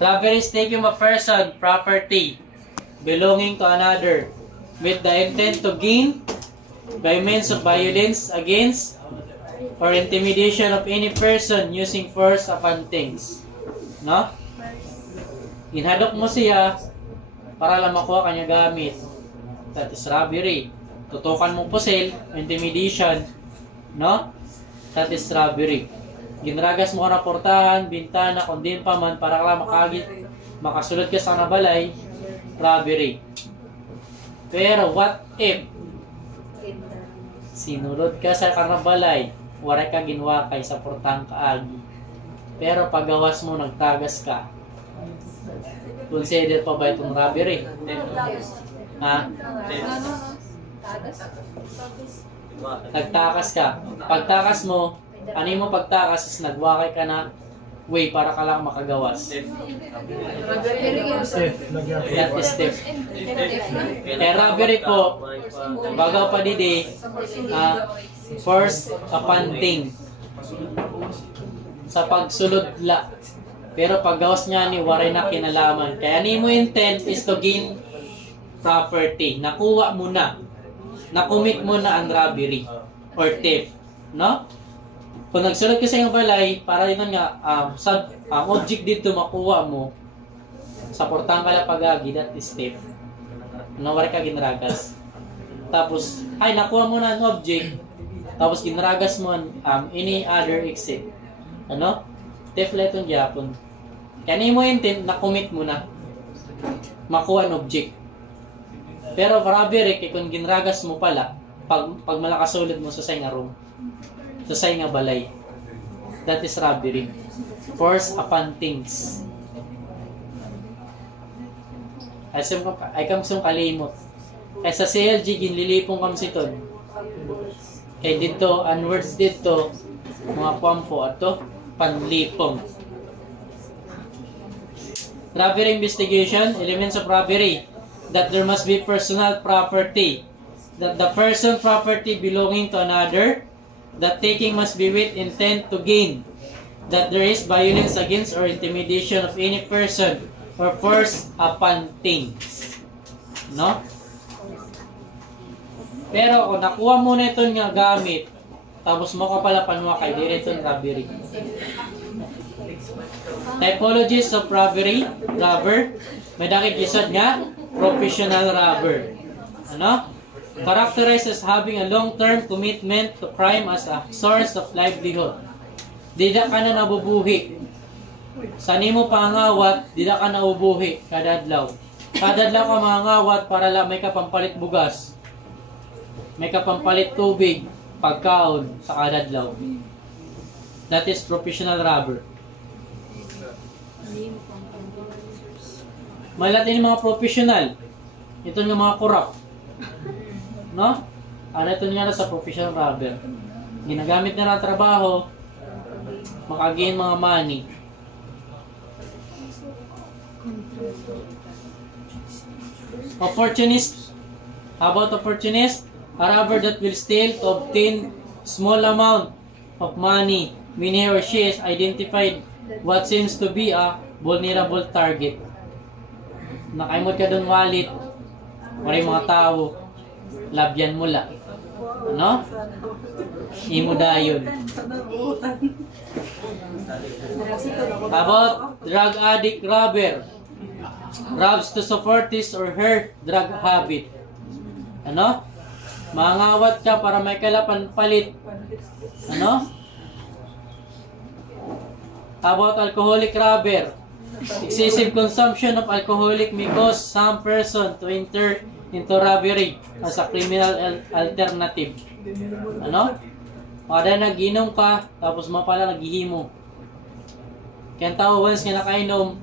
Robbery is taking a person, property, belonging to another, with the intent to gain by means of violence against or intimidation of any person using force upon things. No? Ginhadok mo siya para lang makuha kanya gamit. That is robbery. Tutukan mo pusil, intimidation. No? That is robbery. Ginragas mo ka na portahan, bintana, kundin pa man para ka makasulod ka sa nabalay, robbery. Pero what if sinulod ka sa karnabalay, wala ka ginwakay sa portang kaagi, pero paggawas mo nagtagas ka, consider pa ba itong robbery? Ha? Nagtakas ka. Pagtakas mo, ano mo pagtakas is nagwakay ka na way para ka lang makagawas. That is theft. Eh, robbery po, bagaw pa didi, force upon thing. Sa pagsulod la. Pero paggawas niya ni waray na kinalaman. Kaya ni mo intent is to gain property. Nakuha mo na. Nakumit mo na ang robbery or theft. No? Kung nagsulod ka sa iyong balay, para yun nga, ang object dito makuha mo, sa portang kalapagagi, that is theft. Nawari ka ginragas. Tapos, ay, nakuha mo na ang object, tapos ginragas mo any other exit. Ano? Theft lang itong Japon. Kaya ni mo intent, nakumit mo na. Makuha ang object. Pero robbery, kung ginragas mo pala, pag malakasulod mo sa sayang room, sa sayang balay, that is robbery. Force upon things. Ay kam sung kalimot. Kaya sa CLG, ginlilipong kam siton. Kaya dito, words dito, mga pampo, ato, panlipong. Robbery investigation, elements of robbery. That there must be personal property. That the person property belonging to another. That taking must be with intent to gain. That there is violence against or intimidation of any person or force upon things. No? Pero kung nakuha mo na ito nga gamit, tapos mo ka pala panwa kay dire itong robbery. Typologies of robbery, robber. May dakit gisod nga, professional robber. Ano? Characterized as having a long-term commitment to crime as a source of livelihood. Dida ka na nabubuhi. Sa nimo pangawat, dida ka na ubuhi kada adlaw. Kada adlaw ka mangawat para lang may kapampalit bugas. May kapampalit tubig, pagkaon sa kada adlaw. That is professional robber. Malatin yung mga professional. Ito yung mga corrupt. No? Ano ito nga na sa professional robber. Ginagamit na ng trabaho, makagain mga money. Opportunist. How about opportunist? A robber that will steal to obtain small amount of money when he or she is identified what seems to be a vulnerable target. Nakaimot ka doon wallet, maraming mga tao, labyan mo la. Ano? Imo dayon. About drug addict robber. Robs to support his or her drug habit. Ano? Mangawat ka para may kalapan palit. Ano? About alcoholic robber. Excessive consumption of alcoholic may cause some person to enter into robbery as a criminal alternative. Ano? Kada nag-inom ka, tapos mo pala naghihimo. Kaya tao once nga nakainom,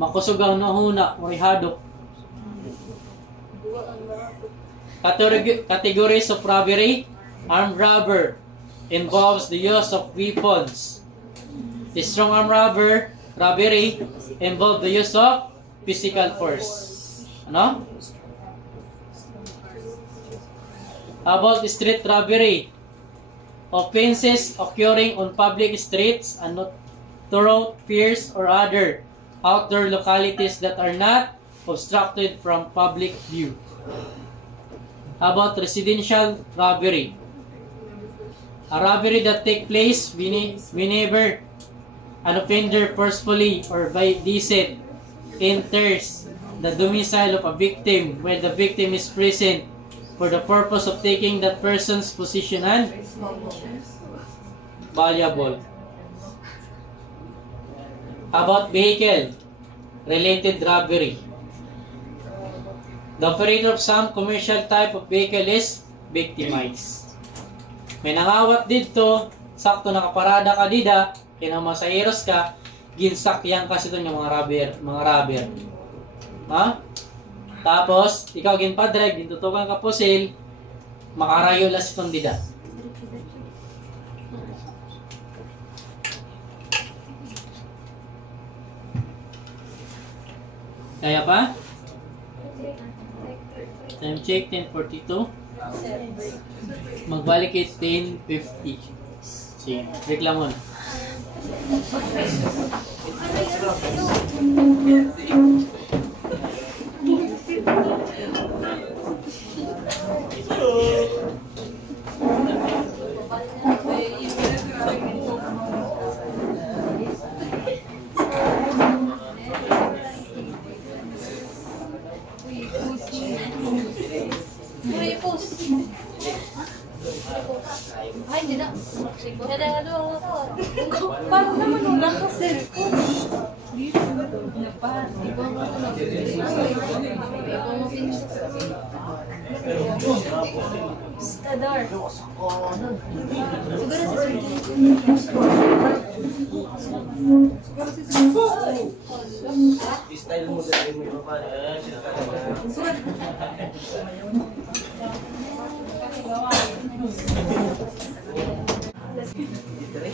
makusugaw na huna, morihadok. Categories of robbery. Armed robber involves the use of weapons. The strong arm robbery involves the use of physical force. Ano? About street robbery. Offenses occurring on public streets and not thoroughfares or other outdoor localities that are not obstructed from public view. How about residential robbery? A robbery that takes place whenever an offender forcefully or by deceit enters the domicile of a victim when the victim is present for the purpose of taking that person's possession and valuable. How about vehicle-related robbery? The operator of some commercial type of vehicle is victimized. May nangawat dito, sakto nakaparada ka dida, kinamasaheros ka, ginsakyan kasi ito yung mga robber. Ha? Tapos, ikaw ginpadrive, gintutukan ka pusil, makarayo las itong dida. Kaya pa? Time check, 10:42. Magbalik it 10:50. Sige, break lang muna. Ay, hindi na. Paano naman wala ka cellphone? Stadar. Style mo sa mo pa.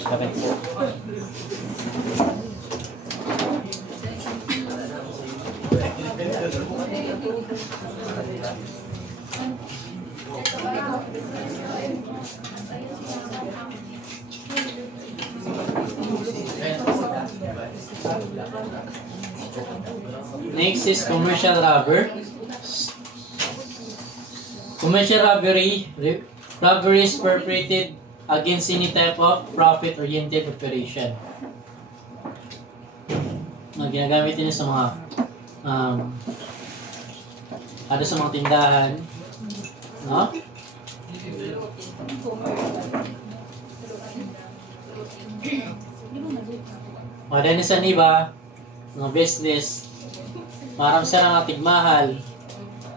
Okay. Next is commercial robbery. Commercial robbery is perpetrated against any type of profit-oriented operation. Ginagamit din sa mga sa mga tindahan, no? Madani sa iba, mga business, maram sila nga tigmahal,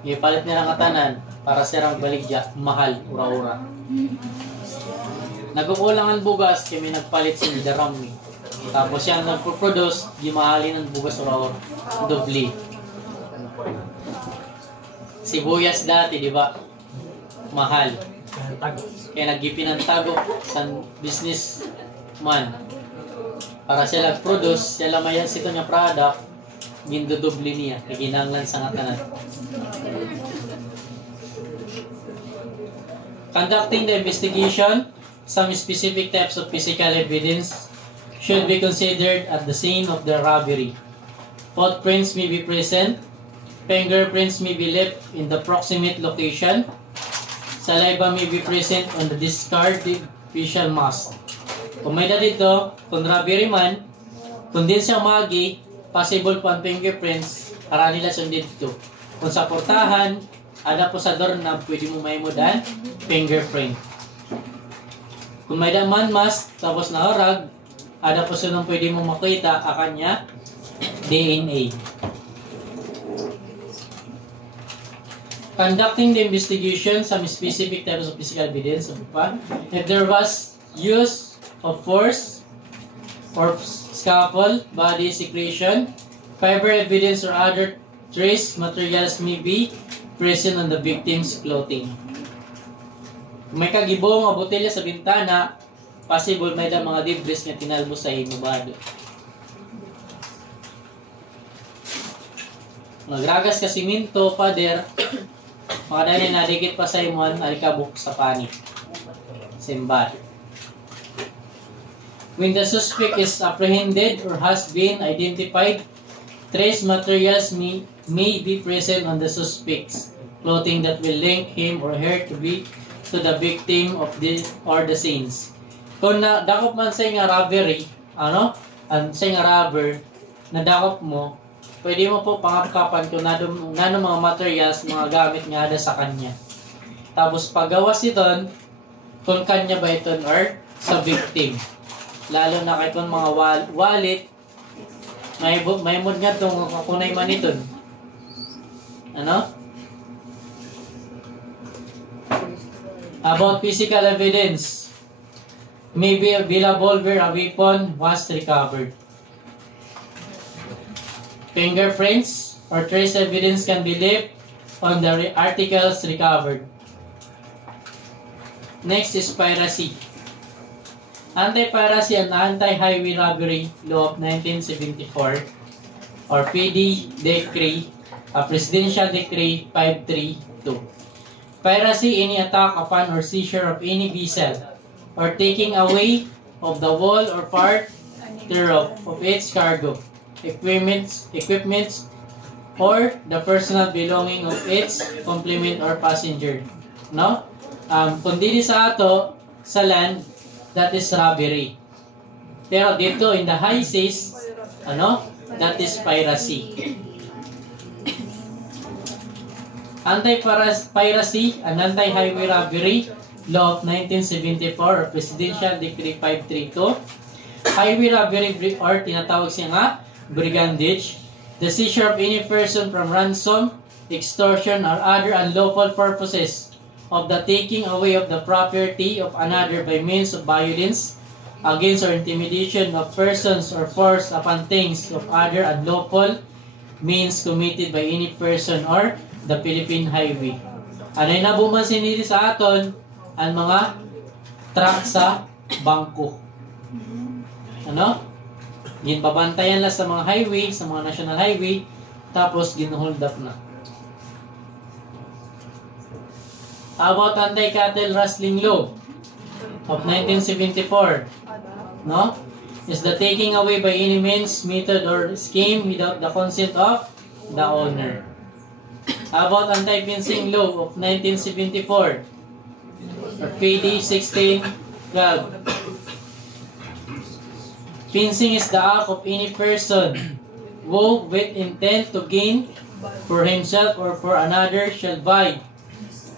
ipalit nila nga tanan para sirang baligya, mahal, ura-ura. Nagkukulang ang bugas, kami nagpalit sa darami. Tapos yan nagpo-produce, gimahalin ang bugas ura-ura, dobli. Sibuyas dati, di ba? Mahal. Kaya nagipin ng tago sa businessman. Para siya nag-produce, siya lamayan sito niya product, gindudubli niya, iginanglan sa ngatanan. Conducting the investigation, some specific types of physical evidence should be considered at the scene of the robbery. Footprints may be present, fingerprints may be left in the proximate location, saliva may be present on the discarded facial mask. Kung may dito, kung robbery man, kung din siya magi, possible po ang fingerprints, para nila sundin dito. Kung sa portahan, ada po sa door na pwede mo may mudan, fingerprint. Kung may daman mask, tapos na harag, ada po sa nang pwede mo makita, akanya, DNA. Conducting the investigation, some specific types of physical evidence. If there was use of force or scalpel, body secretion, fiber evidence or other trace materials may be present on the victim's clothing. Kung may kagibong o botelya sa bintana, possible may da mga debris na tinalbo sa imubado. Nagragas ka siminto, pader, mga dahil nadikit pa sa imuan, alikabok sa panit. Simbad. When the suspect is apprehended or has been identified, Trace materials may be present on the suspect's clothing that will link him or her to the victim of the scenes. Kung dakop man sa nga robbery, sa nga robber, na dakop mo, pwede mo po pangapkapan kung nano mga materials, mga gamit nga ada sa kanya. Tapos paggawas ito, kung kanya ba ito or sa victim. Lalo na kay kung mga wallet, may mood nga itong kakunay man ito. About physical evidence. Maybe a revolver, a weapon was recovered. Fingerprints or trace evidence can be left on the articles recovered. Next is piracy. Anti-Piracy and Anti-Highway Robbery Law of 1974 or PD Decree, Presidential Decree 532. Piracy, any attack upon or seizure of any vessel or taking away of the whole or part thereof of its cargo, equipments, or the personal belonging of its complement or passenger. No? Kung dili sa ato, sa land, that is robbery. Pero dito, in the high seas, that is piracy. Anti-Piracy and Anti-Highway Robbery Law of 1974 or Presidential Decree 532. Highway robbery or tinatawag siya nga brigandage, the seizure of any person from ransom, extortion, or other unlawful purposes of the taking away of the property of another by means of violence against or intimidation of persons or force upon things of other unlawful means committed by any person or the Philippine Highway. Anay na bumasin nito sa aton ang mga truck sa bangko. Ginpabantayan lang sa mga highway, sa mga national highway, tapos ginuhold up na. About Anti-Cattle Rustling Law of 1974, is the taking away by any means, method, or scheme without the consent of the owner. About Anti-Fencing Law of 1974, or PD 1612. Fencing is the act of any person who, with intent to gain for himself or for another, shall buy,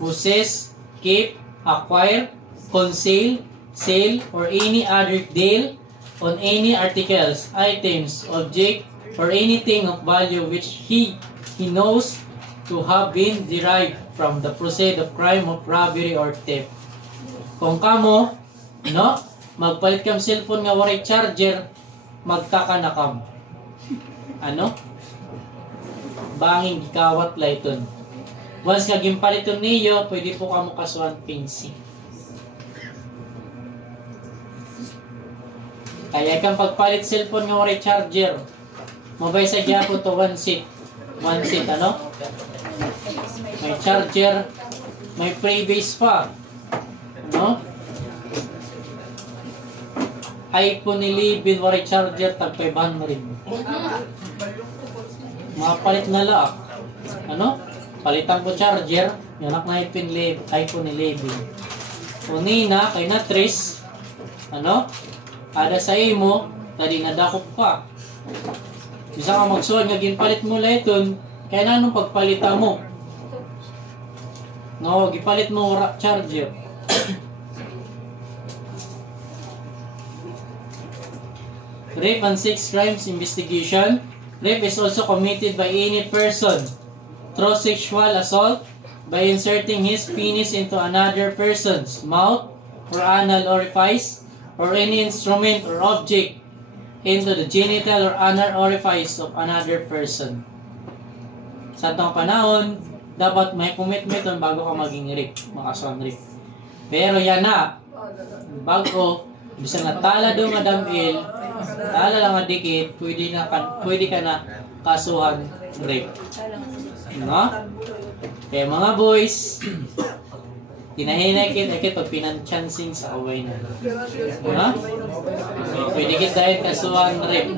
possess, keep, acquire, conceal, sell, or any other deal on any articles, items, object, or anything of value which he knows to have been derived from the proceed of crime of robbery or theft. Kung kamo, magpalit kam cellphone nga waray charger, magtaka na kam. Banging gikawat layton. Once nga gimpaliton niyo, pwede po kamo kasuhan fencing. Kaya kang pagpalit cellphone nga waray charger, mabay sa gyapon to one seat. One seat, May charger, may freebase pa. iPhone 11 waray charger tag 500 rin. Mapalit na laak. Palitan ko charger, yanak na iPhone 11. Unina kay na trace, ada sa imo, tadi nadakop pa. Bisa ka magsuon nga ginpalit mo la iton, kaya na anong pagpalita mo? Gipalit mo charger. Rape and sex crimes investigation. Rape is also committed by any person through sexual assault by inserting his penis into another person's mouth or anal orifice or any instrument or object into the genital or anal orifice of another person. Sa itong panahon, dapat may commitment bago ka maging rape, makasuhan rape. Pero yan na, bago, bisa na tala doon madamil, tala lang adikit, pwede ka na kasuhan rape. Kaya mga boys, hinahinay kit pag pinanchancing sa away na. Pwede kit dahil kasuhan rape.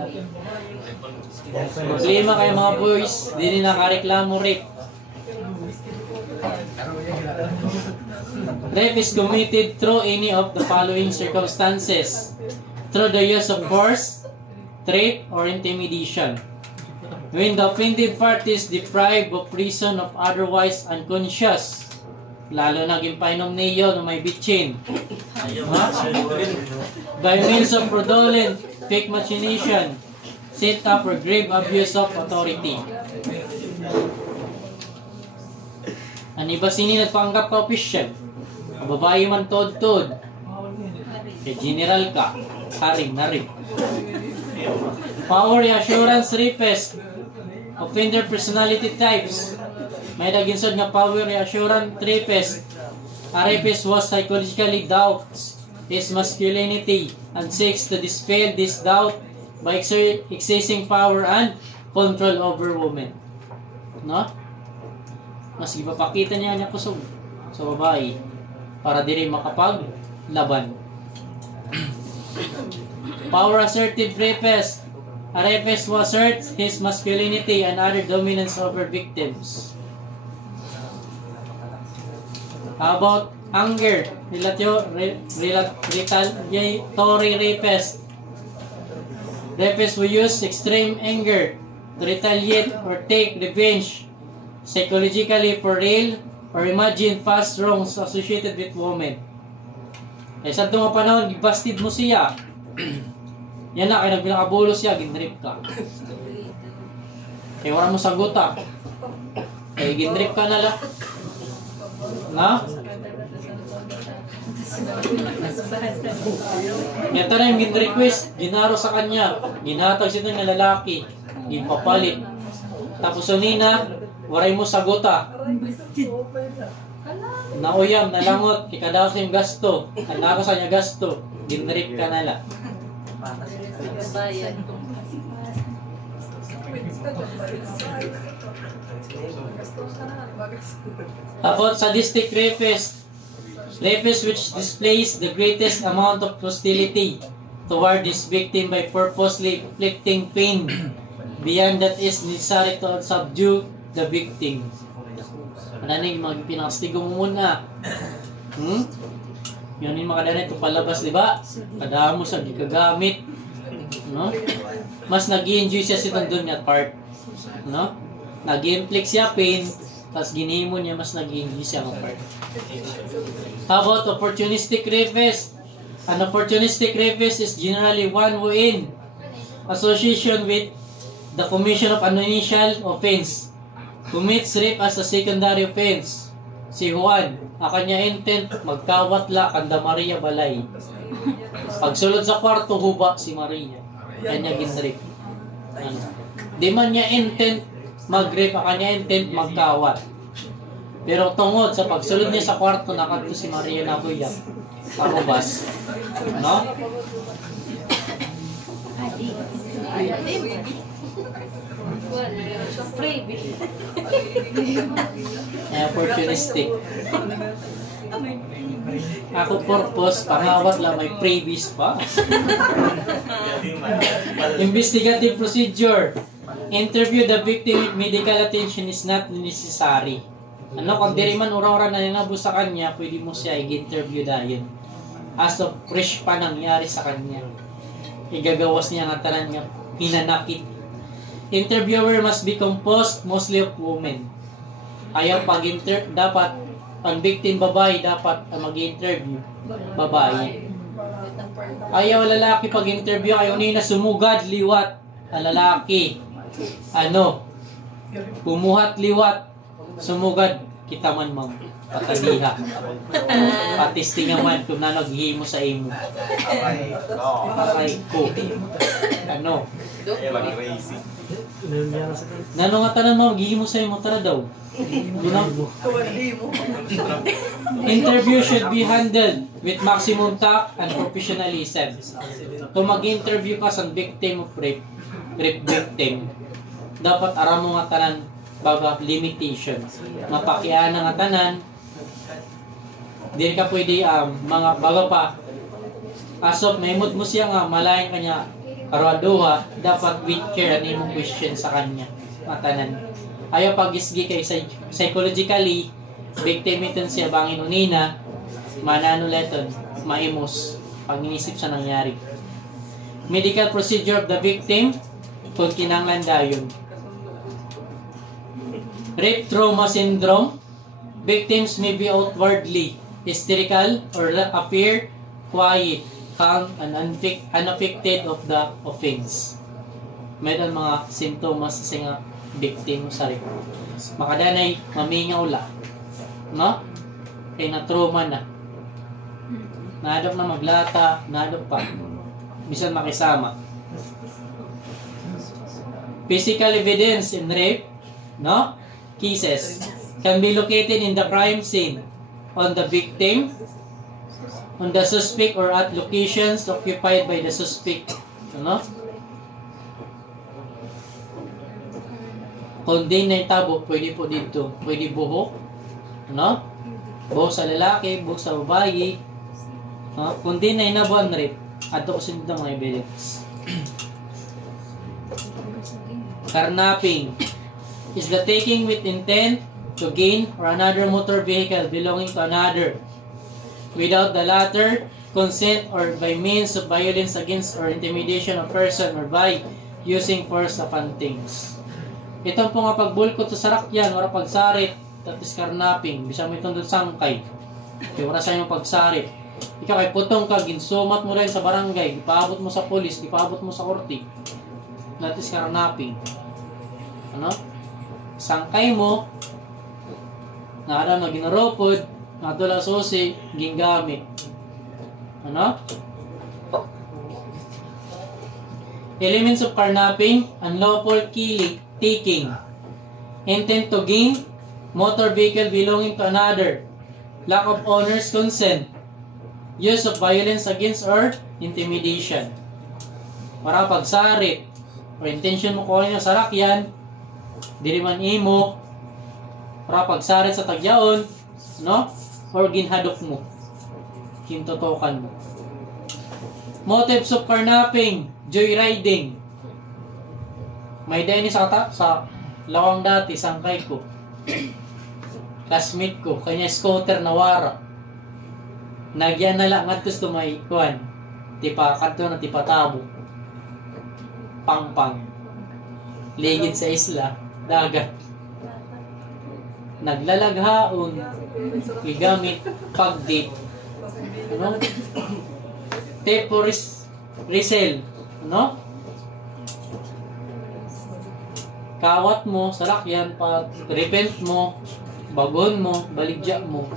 Problema kay mga boys, di nakareklamo rape. Rape is committed through any of the following circumstances. Through the use of force, threat, or intimidation. When the offended party is deprived of reason of otherwise unconscious, lalo na gimpainom niyo na may bitchin. By means of fraudulent, fake machination, set up or grave abuse of authority. Ani ba sini nagpanggap ka opisyal? Babae man tod-tod. Kay general ka, haring na rin. Power assurance rapist. Offender personality types. May naginsod nga power assurance rapist. A rapist was psychologically doubts his masculinity and seeks to dispel this doubt by exercising power and control over women. No? Mas ipapakita niya kusog sa babae para diri makapaglaban. Power assertive rapist. A rapist who asserts his masculinity and other dominance over victims. How about anger? Retaliatory rapist. Rapists who use extreme anger to retaliate or take revenge psychologically for real or imagine past wrongs associated with women. Eh, sa itong panahon, bastid mo siya. Yan na, kaya nagbilakabulo siya, ginrip ka. Kaya wala mo saguta. Kaya ginrip ka na lang. Na? Ito na yung gin-request, ginaro sa kanya, ginhatag siya ng lalaki, gipapalit. Tapos unina, waray mo saguta. Nauyam, nalangot, kikadaw sa yung gasto, kanako sa niya gasto, ginrip ka na lang. Tapos sadistic rapist. Rapist which displays the greatest amount of hostility toward his victim by purposely inflicting pain beyond that is necessary to subdue the victim. Ano na yung mga pinakastigo mo muna? Yan yung makadana ito palabas, di ba? Kadamo sa gigagamit. No? Mas nag-i-enjoy siya sa doon nga part. No? Nag-i-inflict siya pain, tapos ginimo niya, mas nag-i-enjoy siya ng part. How about opportunistic rapist? An opportunistic rapist is generally one who in association with the commission of an initial offense commits rape as a secondary offense. Si Juan, ang kanya intent, magkawatla kanda Maria Balay. Pagsulod sa kwarto, huba si Maria. Kanya ginrip. Ano? Di man niya intent mag-rape, ang kanya intent magkawat. Pero tungod sa pagsulod niya sa kwarto, nakanto si Maria na huyap. Parubas. No? Opportunistic. Ako purpose, pangawat lang may previous pa. Investigative procedure. Interview the victim with medical attention is not necessary. Ano, kung diri man ura-ura na nangabo sa kanya, pwede mo siya i-interview dahil. As of fresh pa nangyari sa kanya. Igagawas niya nga tanan niya, hinanakit. Interviewer must be composed mostly of women. Ayaw dapat ang victim babae, dapat mag-interview babae. Ayaw lalaki pag-interview, ayaw nina sumugad liwat ang lalaki. Ano? Pumuhat liwat, sumugad kita man ma'am. Pataniha. Patisting naman kung na naghihimo sa imo. Aray ko. Ano? Nano nga tanan mo, gihimo sa imo tara daw. Interview should be handled with maximum tact and professionalism. Kung mag-interview ka sa victim of rape victim, dapat aram mo nga tanan baga limitation. Mapakiaan nga tanan. Di ka pwede mga bago pa asop may mood mo siya nga malayan kanya Araduha, dapat with care ani mong question sa kanya. Matanan. Ayaw pagisgi kay psychologically, victim iton siya bangin unina, manano leton, maimos, pag inisip sa nangyari. Medical procedure of the victim, kung kinanglan dayon. Rape trauma syndrome, victims may be outwardly hysterical or appear quiet, calm, and unaffected of the offense. Mayroon mga sintomas sa nga victim sa rape. Makadanay, mamingaw la. No? Kaya na-trauma na. Nadok na maglata, nadok pa. Bisan makisama. Physical evidence in rape, no? Cases can be located in the crime scene, on the victim, on the suspect, or at locations occupied by the suspect. Ano? Kung di na itabo, pwede po dito. Pwede buhok. Ano? Buhok sa lalaki, buhok sa babae. No? Kung di na inabuan rape, ato ko sinito mga evidence. Carnapping is the taking with intent to gain or another motor vehicle belonging to another without the latter consent or by means of violence against or intimidation of person or by using force upon things. Ito po nga pagbulkot sa sarakyan or pagsarit tapos carnapping bisang itong doon sangkay kaya wala sa inyong pagsarit ikaw kay putong ka ginsumat mo rin sa barangay ipaabot mo sa polis ipaabot mo sa korte tapos carnapping ano? Sangkay mo na alam na ginaropod na tula susi gingamit ano? Elements of carnapping, unlawful killing, taking, intent to gain, motor vehicle belonging to another, lack of owner's consent, use of violence against or intimidation. Para pagsarit or intention mo kunin yung sarakyan, diri man imo, para pagsarit sa tagyaon, no? Or ginhadok mo, kintotokan mo. Motives of carnapping, joyriding. May dahil sa lawang dati, sangkay ko. Classmate ko, kanya scooter na wara. Nagyan na lang nga gusto may kuhan. Tipa, kanto na tipa tabo. Pang-pang. Ligid sa isla, dagat. Naglalaghaon. Igamit, pag-date. Ano? Tape for resell. Ano? Kawat mo, salakyan, repent mo, bagon mo, baligya mo.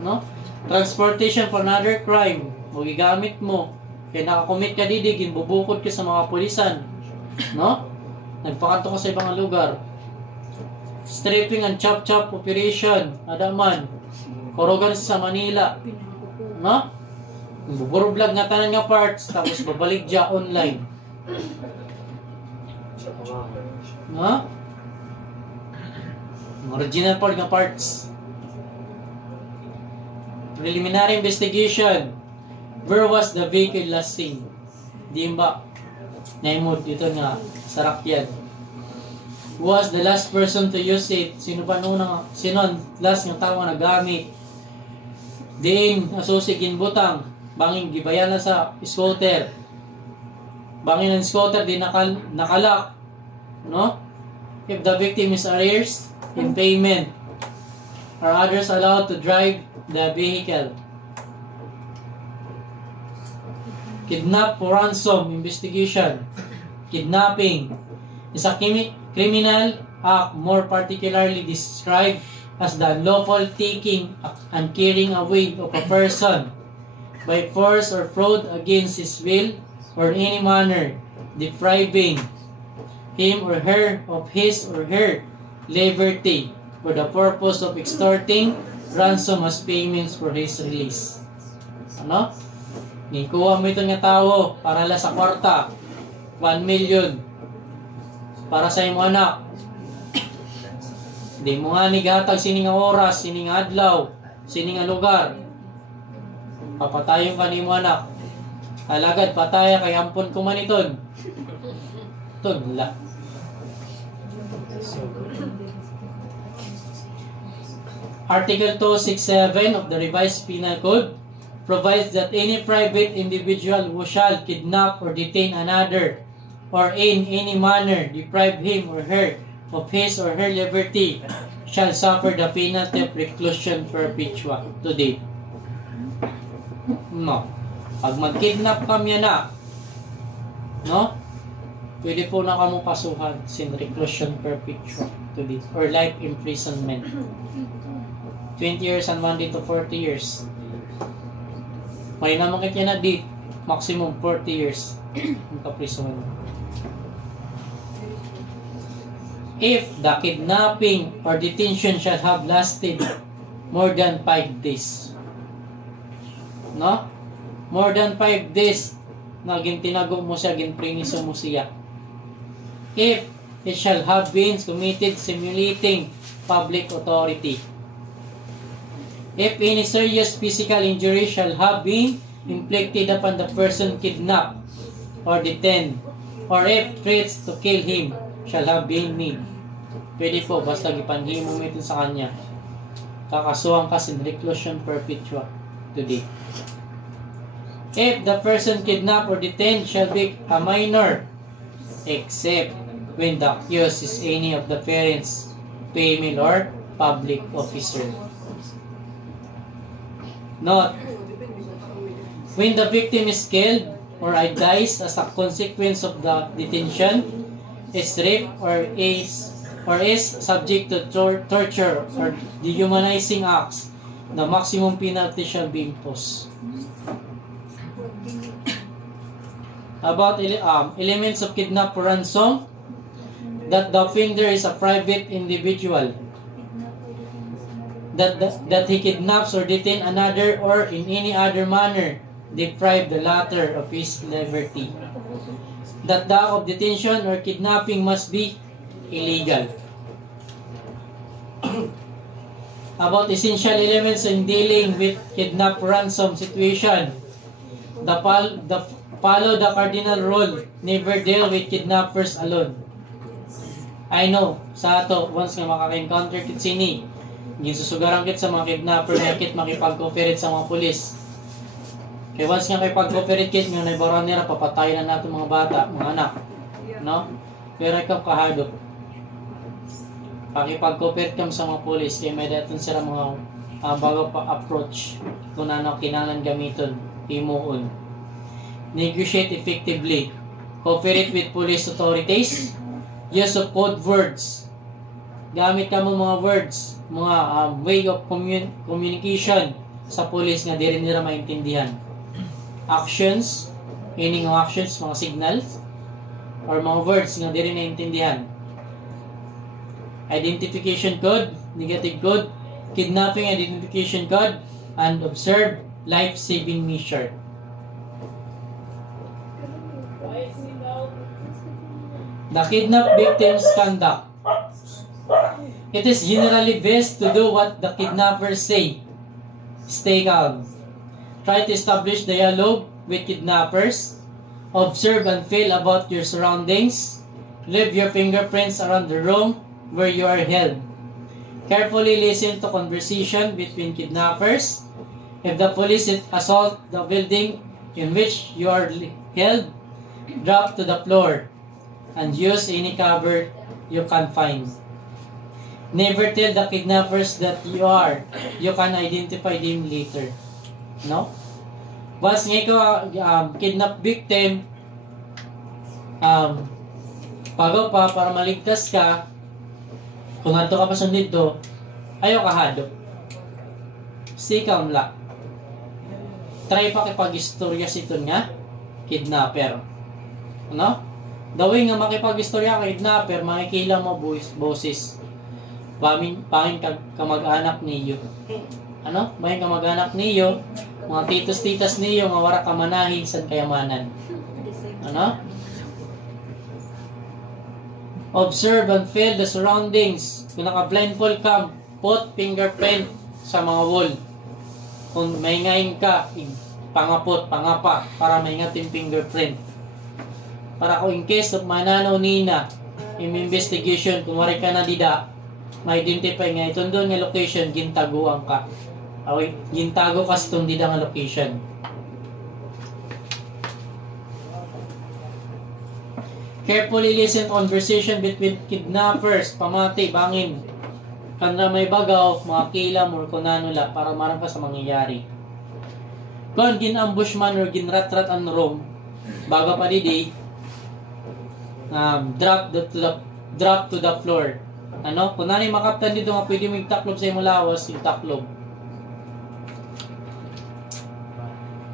No? Transportation for another crime. O gigamit mo. Kaya nakakomit ka didigin, bubukod ka sa mga pulisan. No? Nagpakanto ka sa ibang lugar. Stripping and chop-chop operation. Adaman. Korogan sa Manila. No? Buburublag nga tanan nga parts, tapos babaligya online. No? Original part nga parts. Preliminary investigation. Where was the vehicle last seen? Di ba? Naimod dito nga sarakyan. Who was the last person to use it? Sino ba nung sino ang last nga tao nga nagamit? Diin asusigin butang. Bangin gibayan na sa scooter. Bangin ang scooter di nakalak. No? If the victim is arrears in payment, are others allowed to drive the vehicle? Kidnap for ransom investigation. Kidnapping is a criminal act more particularly described as the unlawful taking and carrying away of a person by force or fraud against his will or in any manner, depriving him or her of his or her liberty for the purpose of extorting ransom as payments for his release. Ano? Nikuha mo ito nga tao para la sa kwarta. 1 million para sa imong anak. Di mo nga nigatag sining oras, sining adlaw, sining lugar. Papatayon ka ni mo anak. Alagad, pataya kay ampon kumaniton. Tudla. Article 267 of the Revised Penal Code provides that any private individual who shall kidnap or detain another or in any manner deprive him or her of his or her liberty shall suffer the penalty of reclusion perpetua. Today. No. Pag mag-kidnap kami na, no? Pwede po na kamo pasuhan sin reclusion perpetua today or life imprisonment. 20 years and 1 day to 40 years. May naman kaya na date, maximum 40 years ang kaprison. If the kidnapping or detention shall have lasted more than 5 days. No? More than 5 days na tinago mo siya, ginpriniso mo siya. If it shall have been committed simulating public authority. If any serious physical injury shall have been inflicted upon the person kidnapped or detained, or if threats to kill him shall have been made. Pwede po, basta gipanhin mo ito sa kanya. Kakasuhan ka sin reclusion perpetua today. If the person kidnapped or detained shall be a minor, except when the accused is any of the parents, female or public officer. Note, when the victim is killed or dies as a consequence of the detention, is raped or is subject to torture or dehumanizing acts, the maximum penalty shall be imposed. About elements of kidnap or ransom, that the offender is a private individual, that he kidnaps or detain another or in any other manner deprive the latter of his liberty, that the act of detention or kidnapping must be illegal. About essential elements in dealing with kidnap ransom situation, follow the cardinal rule, never deal with kidnappers alone. I know, sa ato, once nga makaka-encounter kit sini, ginsusugaran kit sa mga kidnapper na kit makipag-cooperate sa mga pulis. Kaya once nga makipag-cooperate kit, nga naibaran nila, papatayin na natin mga bata, mga anak. No? Pero ikaw kahadop. Pakipag-cooperate kam sa mga pulis, kaya may daton sila mga bago pa approach kung ano kinalan gamiton, imuon. Negotiate effectively. Cooperate with police authorities. Use of code words. Gamit ka mo mga words, mga way of communication sa police nga di rin nila maintindihan. Actions, meaning ng actions, mga signals, or mga words nga di rin naintindihan. Identification code, negative code, kidnapping identification code, and observe life-saving measure. The kidnapped victim's conduct. It is generally best to do what the kidnappers say. Stay calm. Try to establish dialogue with kidnappers. Observe and feel about your surroundings. Leave your fingerprints around the room where you are held. Carefully listen to conversation between kidnappers. If the police assault the building in which you are held, drop to the floor and use any cover you can find. Never tell the kidnappers that you can identify them later. No? Once nga ikaw kidnap victim, pagaw pa para maligtas ka, kung nato ka pa sa dito, ayaw kahadop. Stay calm lang. Try pa kipag-istorya siton nga, kidnapper. Ano? Daway nga makipag-istorya ka kidnapper, makikila mo boses. Pangin kamag-anak niyo. Ano? Pangin kamag-anak niyo, mga titos-titas niyo, nga wara kamanahin sa kayamanan. Ano? Observe and feel the surroundings. Kung naka-blindfold ka, put fingerprint sa mga wall. Kung may ngayon ka, pangapot, pangapa, para maingat yung fingerprint. Para kung in case of mananaw nina, yung investigation, kung wari ka na dida, ma-identify nga itong doon nga location, gintaguan ka. Okay, gintago ka sa itong dida nga location. Carefully listen conversation between kidnappers, pamati, bangin, kanra may bagaw, mga kilam, or kunanula, para marang ka sa mangyayari. Kung gin-ambush man or ginrat-rat ang room, baga pa didi, drop to the floor. Ano? Kung nani makaptan dito nga pwede mo taklob sa imong lawas, yung taklob.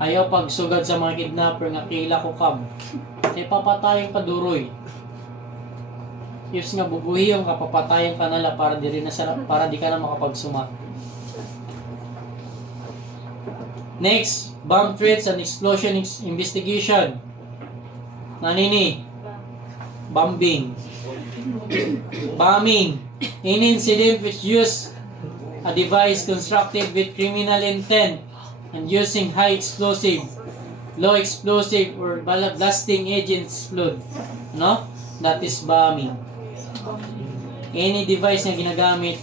Ayaw pagsugad sa mga kidnapper nga kila ko kam. Say papatayon ka duroy. Yes nga bubuhiyong ka papatayon ka nala para di ka na makapagsuma. Next, bomb threats and explosion investigation. Nanini? Bombing. Bombing. Any incident which use a device constructed with criminal intent and using high explosive, low explosive, or blasting agents explode. No? That is bombing. Any device na ginagamit,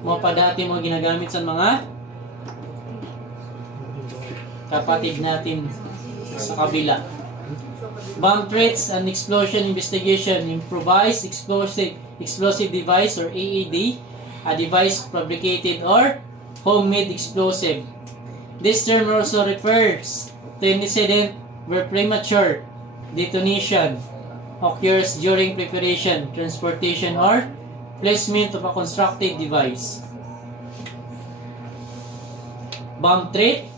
mo pa dati mo ginagamit sa mga kapatid natin sa kabila. Bomb threats and explosion investigation. Improvised explosive device or AED, a device fabricated or homemade explosive. This term also refers to an incident where premature detonation occurs during preparation, transportation, or placement of a constructed device. Bomb threat,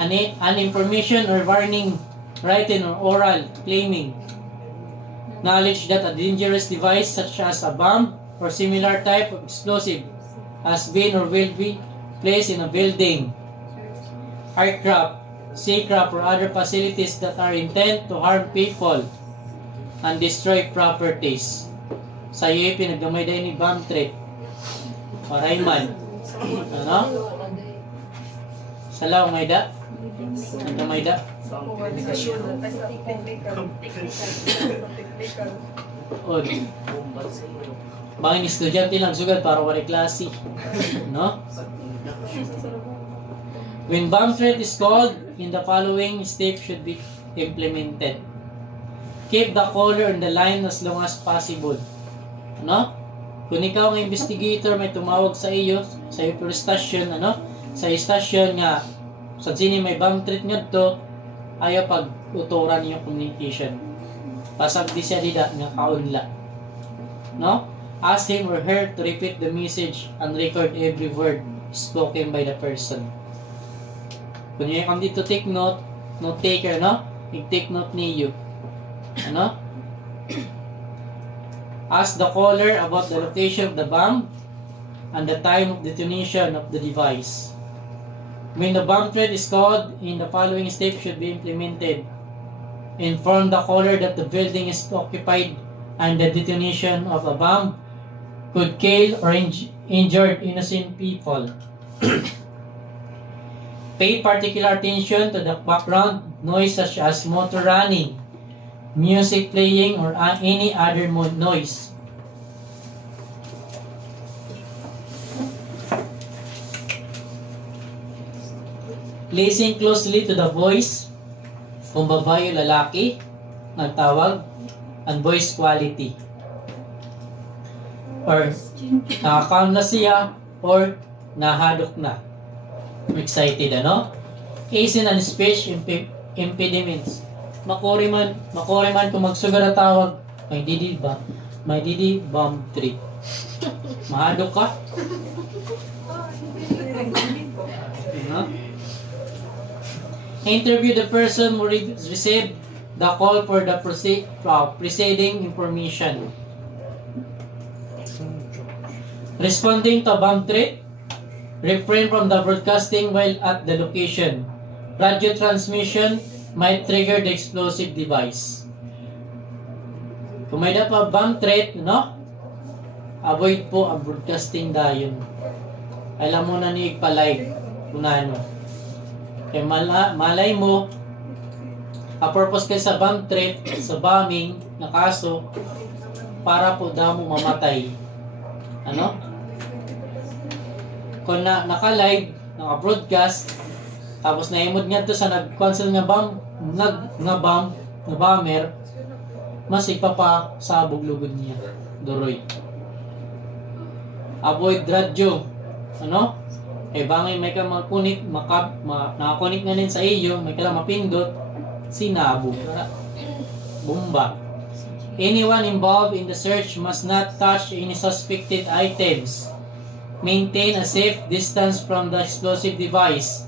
an information or warning, written or oral, claiming knowledge that a dangerous device such as a bomb or similar type of explosive has been or will be placed in a building, aircraft, seacraft, or other facilities that are intended to harm people and destroy properties. Sa iyo pinagdamay dahil ni bomb threat. Parayman. Ano? Salaw may da? Nagdamay da? O, bangin estudyante lang sugad para wala klase. No? When bomb threat is called, in the following steps should be implemented. Keep the caller on the line as long as possible. Ano? Kung ikaw ang investigator, may tumawag sa iyo per station, ano? Sa station nga, sa sini may bomb threat nga to, ayaw pag-uturan yung communication. Pasag di siya dida nga kaunla. No? Ask him or her to repeat the message and record every word spoken by the person. Kung yung kang dito take note, note taker, no? I-take note niyo. Ano? Ask the caller about the location of the bomb and the time of detonation of the device. When the bomb threat is called, in the following steps should be implemented. Inform the caller that the building is occupied and the detonation of a bomb could kill or injure innocent people. Pay particular attention to the background noise such as motor running, music playing, or any other noise. Listen closely to the voice, kung babae o lalaki, nagtawag, and voice quality. Or nakakam na siya, or nahadok na. Excited, ano? Asin and speech impediments. Makori man kung magsugad ang tawag, may didi ba? May didi bomb threat. Mahadok ka? Ano? Interview the person who received the call for the preceding information. Responding to bomb threat, refrain from the broadcasting while at the location. Radio transmission might trigger the explosive device. Kung may na pa bomb threat, no? Avoid po ang broadcasting dayon. Alam mo na ni pa-live kung ano. Kaya malay mo, purpose kayo sa bomb threat, sa bombing, na kaso, para po daw mo mamatay. Ano? Kung naka-live, naka-broadcast, tapos naimod nga to sa nag-cancel nga bomber, mas ipapasabog lugod niya. Duroy. Avoid radyo. Ano? Bangay may ka makunik, nakakunik na rin sa iyo, may ka lang mapindot, sinabog. Bomba. Anyone involved in the search must not touch any suspected items. Maintain a safe distance from the explosive device.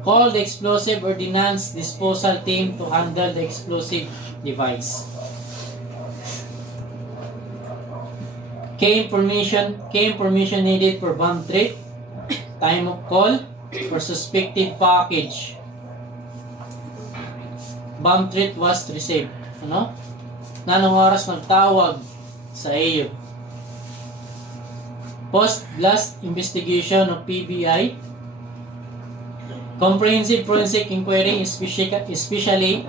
Call the explosive ordnance disposal team to handle the explosive device. Key information needed for bomb threat. Time of call for suspected package. Bomb threat was received. Ano? Nanong oras nagtawag sa iyo. Post-blast investigation of PBI. Comprehensive forensic inquiry specifically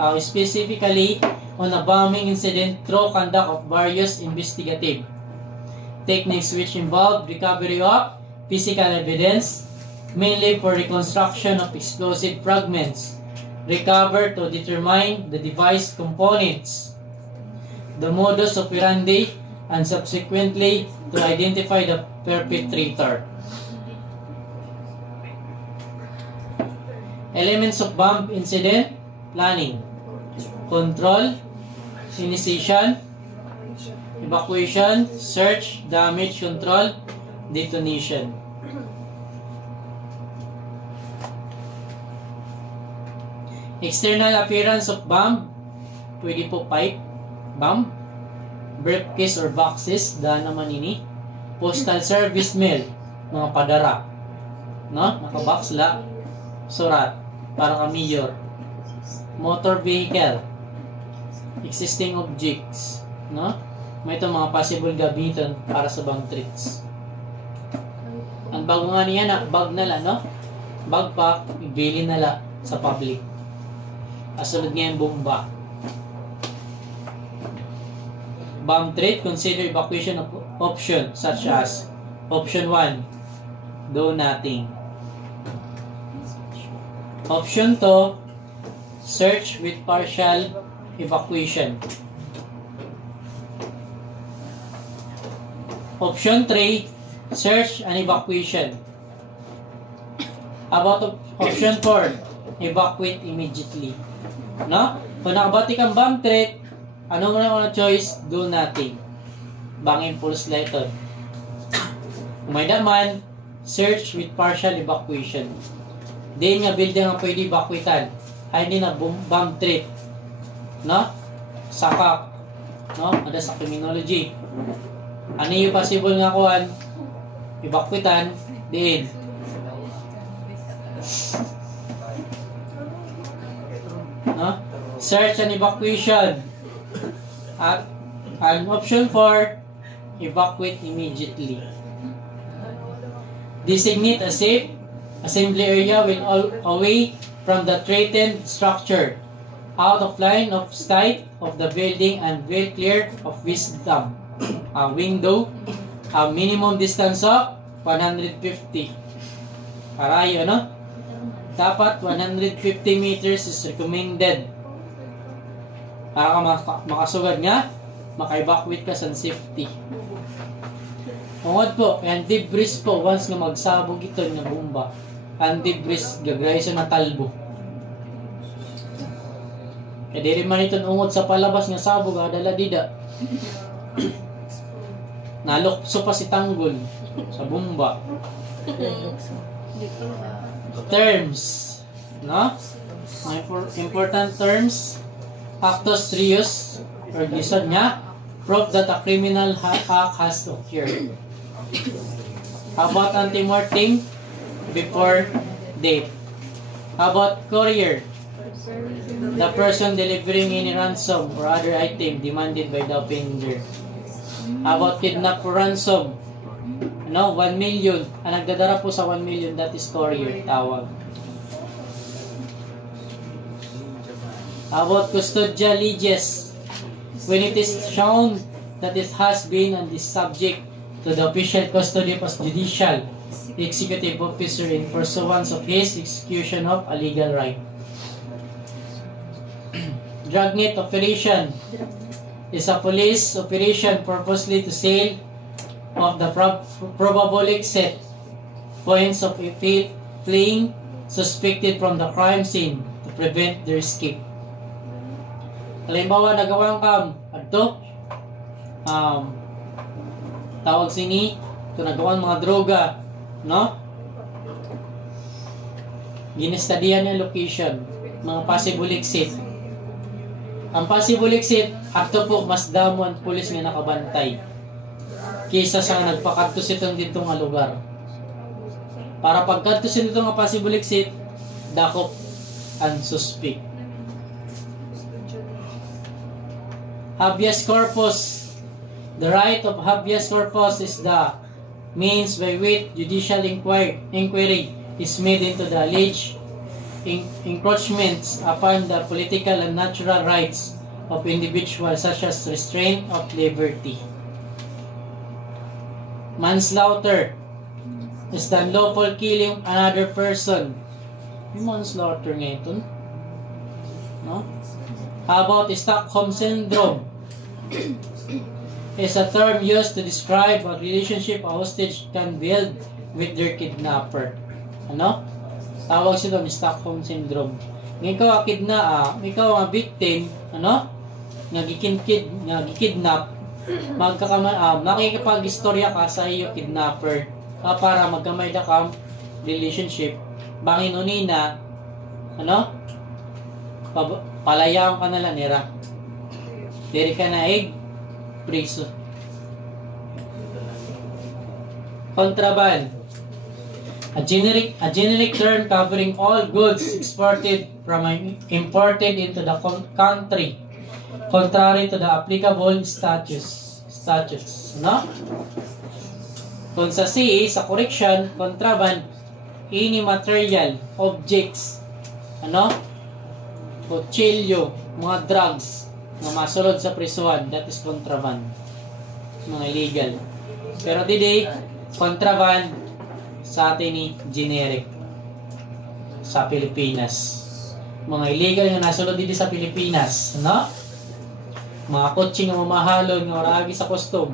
on a bombing incident through conduct of various investigative techniques which involve recovery of physical evidence, mainly for reconstruction of explosive fragments, recovered to determine the device components, the modus operandi, and subsequently to identify the perpetrator. Elements of bomb incident: planning, control, initiation, evacuation, search, damage control, detonation. External appearance of bomb, pwede po pipe, bomb, briefcase or boxes, daan naman ini. Postal service mail, mga padara, no? Nakabox la, surat, para ka mayor. Motor vehicle, existing objects, no? May itong mga possible gamitan para sa bomb threats. Ang bago nga niya na, bag nala, no? Backpack, ibili nala sa public. Asunod nga yung bomba. Bomb threat, consider evacuation of option such as option 1, do nothing. Option 2, search with partial evacuation. Option 3, search and evacuation. About option 4, evacuate immediately. No? Kung nakabati kang bomb threat, ano mo na choice? Do nothing. Bangin pulse lighted. Kung may daman, search with partial evacuation. Di nga building ang pwede evacuitan. Ay hindi na bomb threat. No? Sakak. No? Ada sa criminology. Ano yung possible nga kuhan? Evacuitan. Diin. No? Search and evacuation. At an option 4, evacuate immediately. Designate a safe assembly area away from the threatened structure, out of line of sight of the building and well clear of wisdom. A window, a minimum distance of 150. Parayo, no? Dapat 150 meters is recommended para ka makasugad nga, maka-evacuate ka sa safety. Ungod po, ang debris po, once nga magsabog ito ng bomba, ang debris gagray sa natalbo. Kaya di rin man ito ungod sa palabas nga sabog, adala dida. Nalukso pa si tanggol sa bomba. Terms, no? Important terms. Actus reus, or gisod niya, prove that a criminal act has occurred. How about antemortem? Before date. How about courier? The person delivering any ransom or other item demanded by the offender. How about kidnap for ransom? No, 1 million. Ang nagdadara po sa 1 million, that is courier, tawag. About custodia leges, when it is shown that it has been and is subject to the official custody of a judicial executive officer in pursuance of his execution of a legal right. Dragnet operation is a police operation purposely to sale of the probable exit points of fleeing suspected from the crime scene to prevent their escape. Halimbawa, nagawang adto, tawag sini, ito nagawang mga droga, no? Ginestadian yung location, mga possible exit. Ang possible exit, ato po mas damo ang pulis nga nakabantay kaysa sa nagpakadto sitong dito nga lugar. Para pagkadto sito nga possible exit, dakop ang suspect. Habeas corpus. The right of habeas corpus is the means by which judicial inquiry is made into the alleged encroachments upon the political and natural rights of individuals, such as restraint of liberty. Manslaughter is the unlawful killing another person. Yung manslaughter nga ito, no? How about Stockholm Syndrome? Is a term used to describe a relationship a hostage can build with their kidnapper. Ano? Tawag sila ni Stockholm Syndrome. Ikaw ang victim, ano? Nagikidnap, makikipag-istorya ka sa iyo kidnapper para magkamay na ka relationship. Bangin unina, ano? Palayaan ka na lang nila. Diri ka na preso. Contraband. A generic term covering all goods imported into the country contrary to the applicable statutes. No? Kung sa C, sa correction, contraband, any material, objects, ano? Kutsilyo, mga drugs na masulod sa prisuan, that is contraband. Mga illegal. Pero today, contraband sa atin ni generic sa Pilipinas. Mga illegal nga nasulod dito sa Pilipinas, no? Mga kotse nga mamahalon nga maragi sa custom.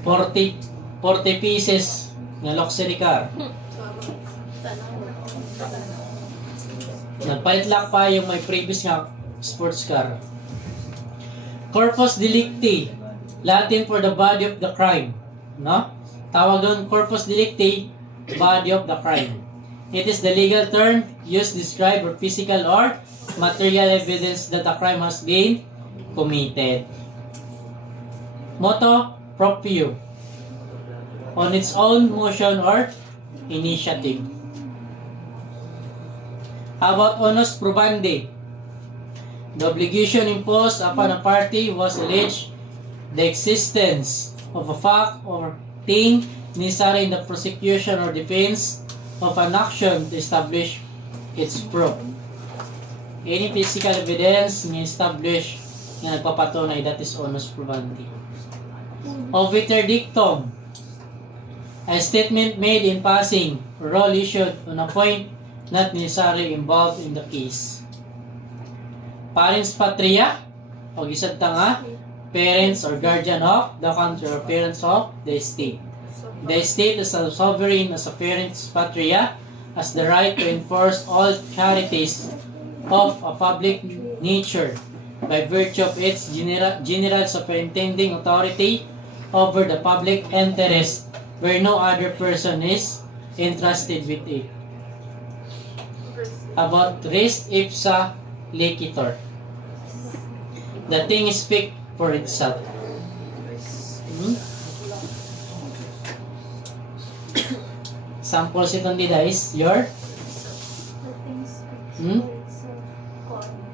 $40 pieces na luxury car. Nagpalit lang pa yung may previous nga sports car. Corpus delicti, Latin for the body of the crime. No? Tawag doon corpus delicti, body of the crime. It is the legal term used to describe physical or material evidence that a crime has been committed. Motu proprio, on its own motion or initiative. How about onus probandi? The obligation imposed upon a party was alleged the existence of a fact or thing necessary in the prosecution or defense of an action to establish its proof. Any physical evidence may establish na nagpapatunay, that is onus probandi. Obiter dictum, a statement made in passing, rule issued on a point not necessarily involved in the case. Parents patria, o gisad nga, parents or guardian of the country or parents of the state. The state is a sovereign as a parents patria, has the right to enforce all charities of a public nature by virtue of its general superintending authority over the public interest where no other person is entrusted with it. About res ipsa licitor. The thing speaks for itself. Samples itong dida is your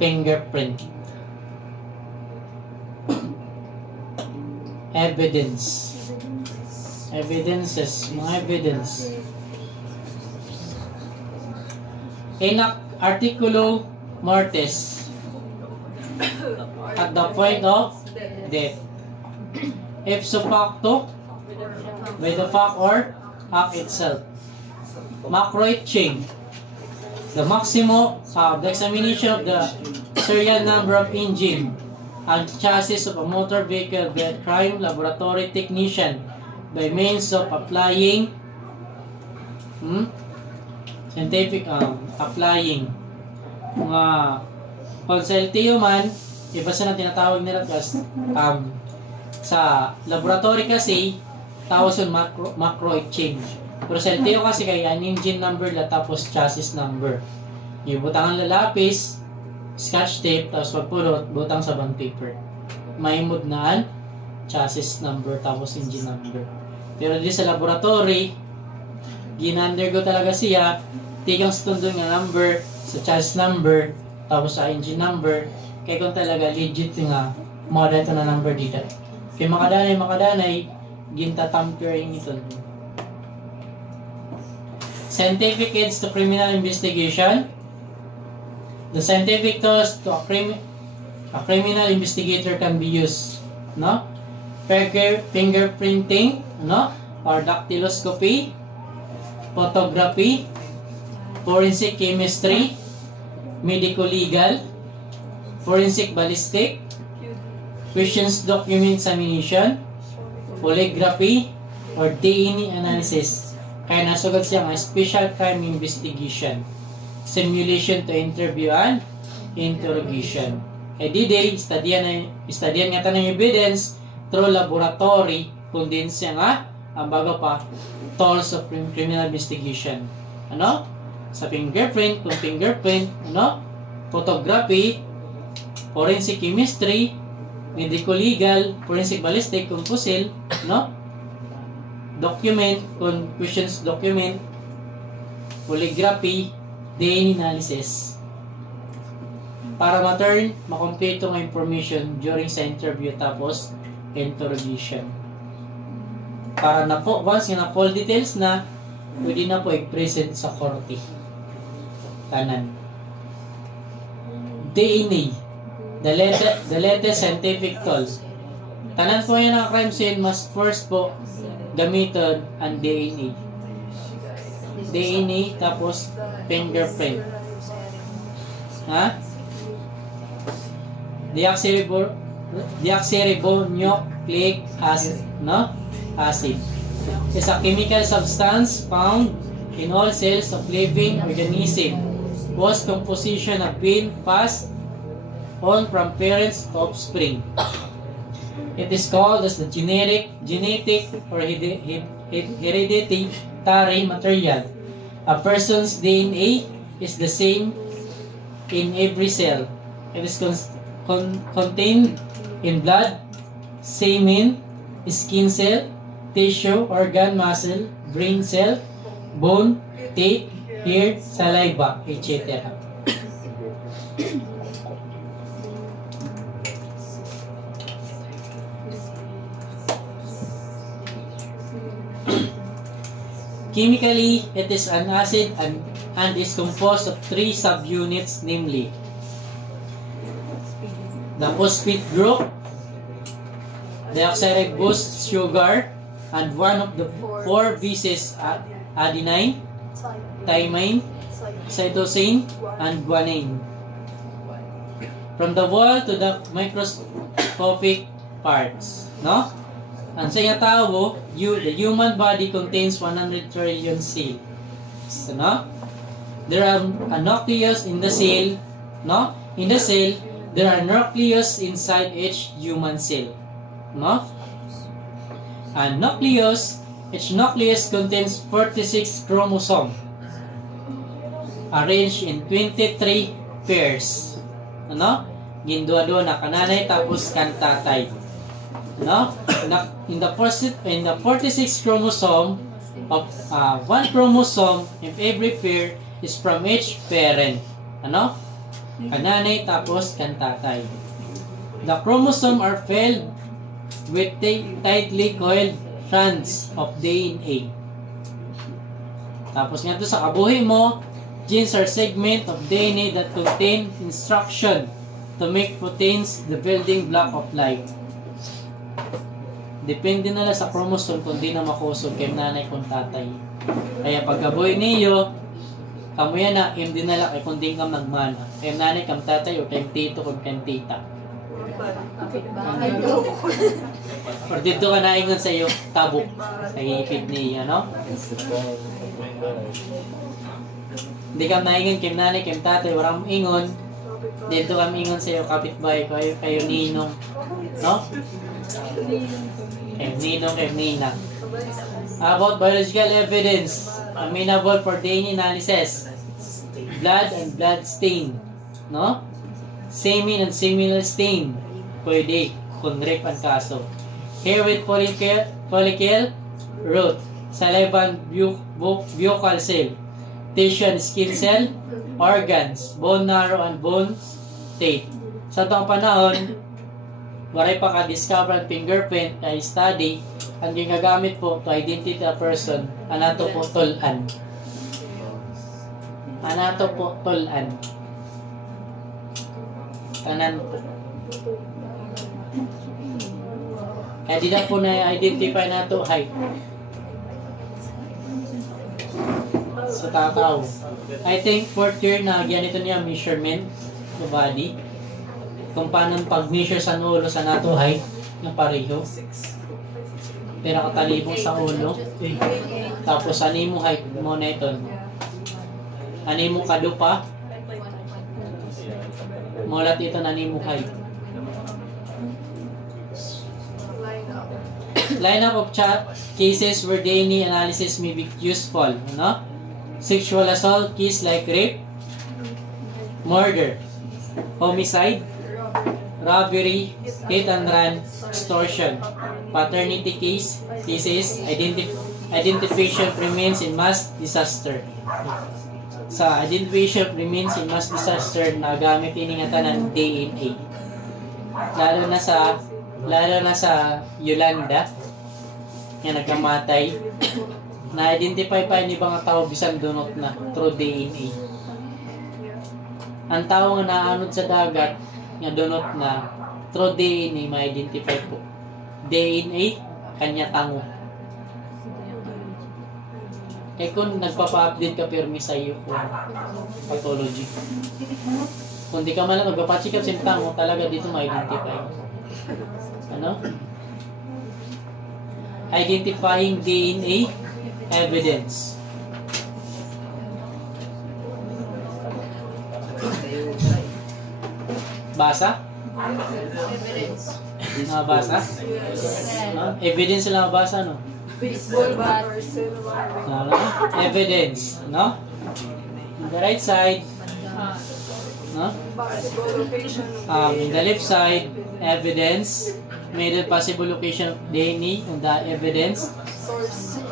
fingerprint. Evidences, mga evidence. Enact articulo mortis. At the point of death. Ipso facto, by the fact or act itself. Macroid chain. The maximum the examination of the serial number of engine and chassis of a motor vehicle by a crime laboratory technician by means of applying scientific applying mga consultio man, iba sa na tinatawag nila kasi sa laboratory kasi tawag sa macroid change. Pero sa LTO kasi kaya engine number la tapos chassis number. Ibutangan la lapis, scotch tape, tapos pagpulot, butang sa bond paper. May mudnaan, chassis number, tapos engine number. Pero di sa laboratory, gin-undergo talaga siya, tigang sa tundong nga number, sa chassis number, tapos sa engine number, kaya kung talaga legit nga, mga dito na number dito. Kaya makadanay, ginta-tampering ito. Scientific aids to criminal investigation. The scientific tools to a criminal investigator can be used, no? Fingerprinting, no? Or dactyloscopy, photography, forensic chemistry, medico-legal, forensic ballistic, questions document examination, polygraphy, or DNA analysis. Kaya nasugod siya ng special crime investigation, simulation to interview and interrogation. Kaya di-day, studian nga tanong evidence through laboratory, kundi siya nga, ang bago pa, tools of criminal investigation. Ano? Sa fingerprint, kung fingerprint, ano? Photography, forensic chemistry, medico-legal, forensic ballistic, kung fossil, no? Document, kung questions document, polygraphy, DNA analysis. Para makompleto ng information during sa interview tapos interrogation. Para na po, once na full details na, pwede na po i-present sa korte. Tanan. DNA. The latest scientific tools. Tanan po yan ang crime scene must first po gamiton ang DNA. DNA tapos fingerprint. Ha? Deoxyribonucleic acid, no? Acid is a chemical substance found in all cells of living organism whose composition have been passed on from parents to offspring. It is called as the genetic or hereditary material. A person's DNA is the same in every cell. It is contained in blood, semen, skin cell, tissue, organ, muscle, brain cell, bone, teeth, hair, saliva, etc. Chemically, it is an acid and is composed of 3 subunits, namely the phosphate group, deoxyribose sugar, and one of the 4 bases, adenine, thymine, cytosine, and guanine. From the wall to the microscopic parts, no? Ang sa tao, the human body contains 100 trillion cells. So, no? There are a nucleus in the cell, no? In the cell, there are nucleus inside each human cell, no? And each nucleus contains 46 chromosomes, arranged in 23 pairs. Ano? Ginduwa-duwa na kananay tapos kantatay. No? In the 46 chromosome of one chromosome in every pair is from each parent. Ano? Kananay tapos kantatay. The chromosome are filled with tightly coiled strands of DNA. Tapos nga to sa kabuhi mo, Genes are segments of DNA that contain instruction to make proteins the building block of life. Depende na lang sa chromosome kung di na makusog kay nanay kung tatay. Kaya pagkaboy niyo, kamo yan na, hindi na lang kay kung di ka magmana. Kay nanay kang tatay o kay tito o kay tita. Or dito ka naingon sa iyo, tabok sa hipid niya, no? Hindi ka naingon kay nanay, kay tatay, walang ingon. Dito kami ingon sa iyo, kapitbahay ko, kayo ninong, no? Kay ninong, kay nina. About biological evidence, amenable for DNA analysis, blood and blood stain, no? Semen and seminal stain, pwede, kung rape ang kaso. Hair with follicle, root, saliva and buccal cell, tissue and skin cell, organs, bone marrow and bone state. Sa itong panahon, waray pa ka-discover ang fingerprint ay study, ang ginagamit po to identify a person, anato po tulan. Anato po tulan. Tanan po. Kaya di na po na-identify na ito height. Sa tataw. I think 4th year na ganito niya measurement sa body. Kung paano pag-measure sa ulo sa nato height ng pareho. Pero katalibong sa ulo. Tapos animo height mo na ito. Animo kadupa. Mulat ito na animo height. Lineup of cases where DNA analysis may be useful. No? Sexual assault case like rape, murder, homicide, robbery, hit and run, extortion, paternity cases, identification remains in mass disaster. Sa identification remains in mass disaster na gamit iningatan ng DNA. Lalo na sa Yolanda na nagkamatay, na-identify pa yung ibang tao bisan dunot na through DNA. Ang tao nga naanod sa dagat nga dunot na through DNA ma-identify po. DNA kanya tango. Kaya kung nagpapa-update ka pirmi sa iyo kung pathology. Kung di ka man lang magpapacheck up sa tango, talaga dito ma-identify. Ano? Identifying DNA evidence. Basa? Basa? No? Evidence lang basa, no? Baseball bat. Evidence, no? On the right side, no? In the left side, evidence. Made a possible location of DNA on the evidence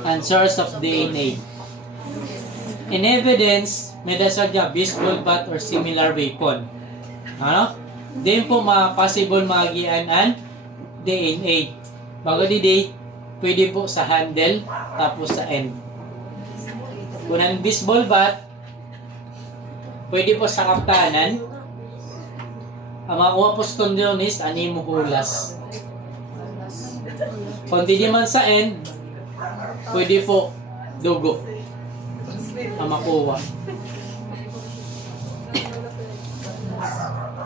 and source of DNA. In evidence, may dasadya baseball bat or similar weapon. Ano? Din po possible magian ang DNA. Bago di pwede po sa handle tapos sa end. Kung ang baseball bat, pwede po sa kaptanan. Ang makuha po sa tondyonis, animo hulas. Kung di man sa end, pwede po dugo ang makuha.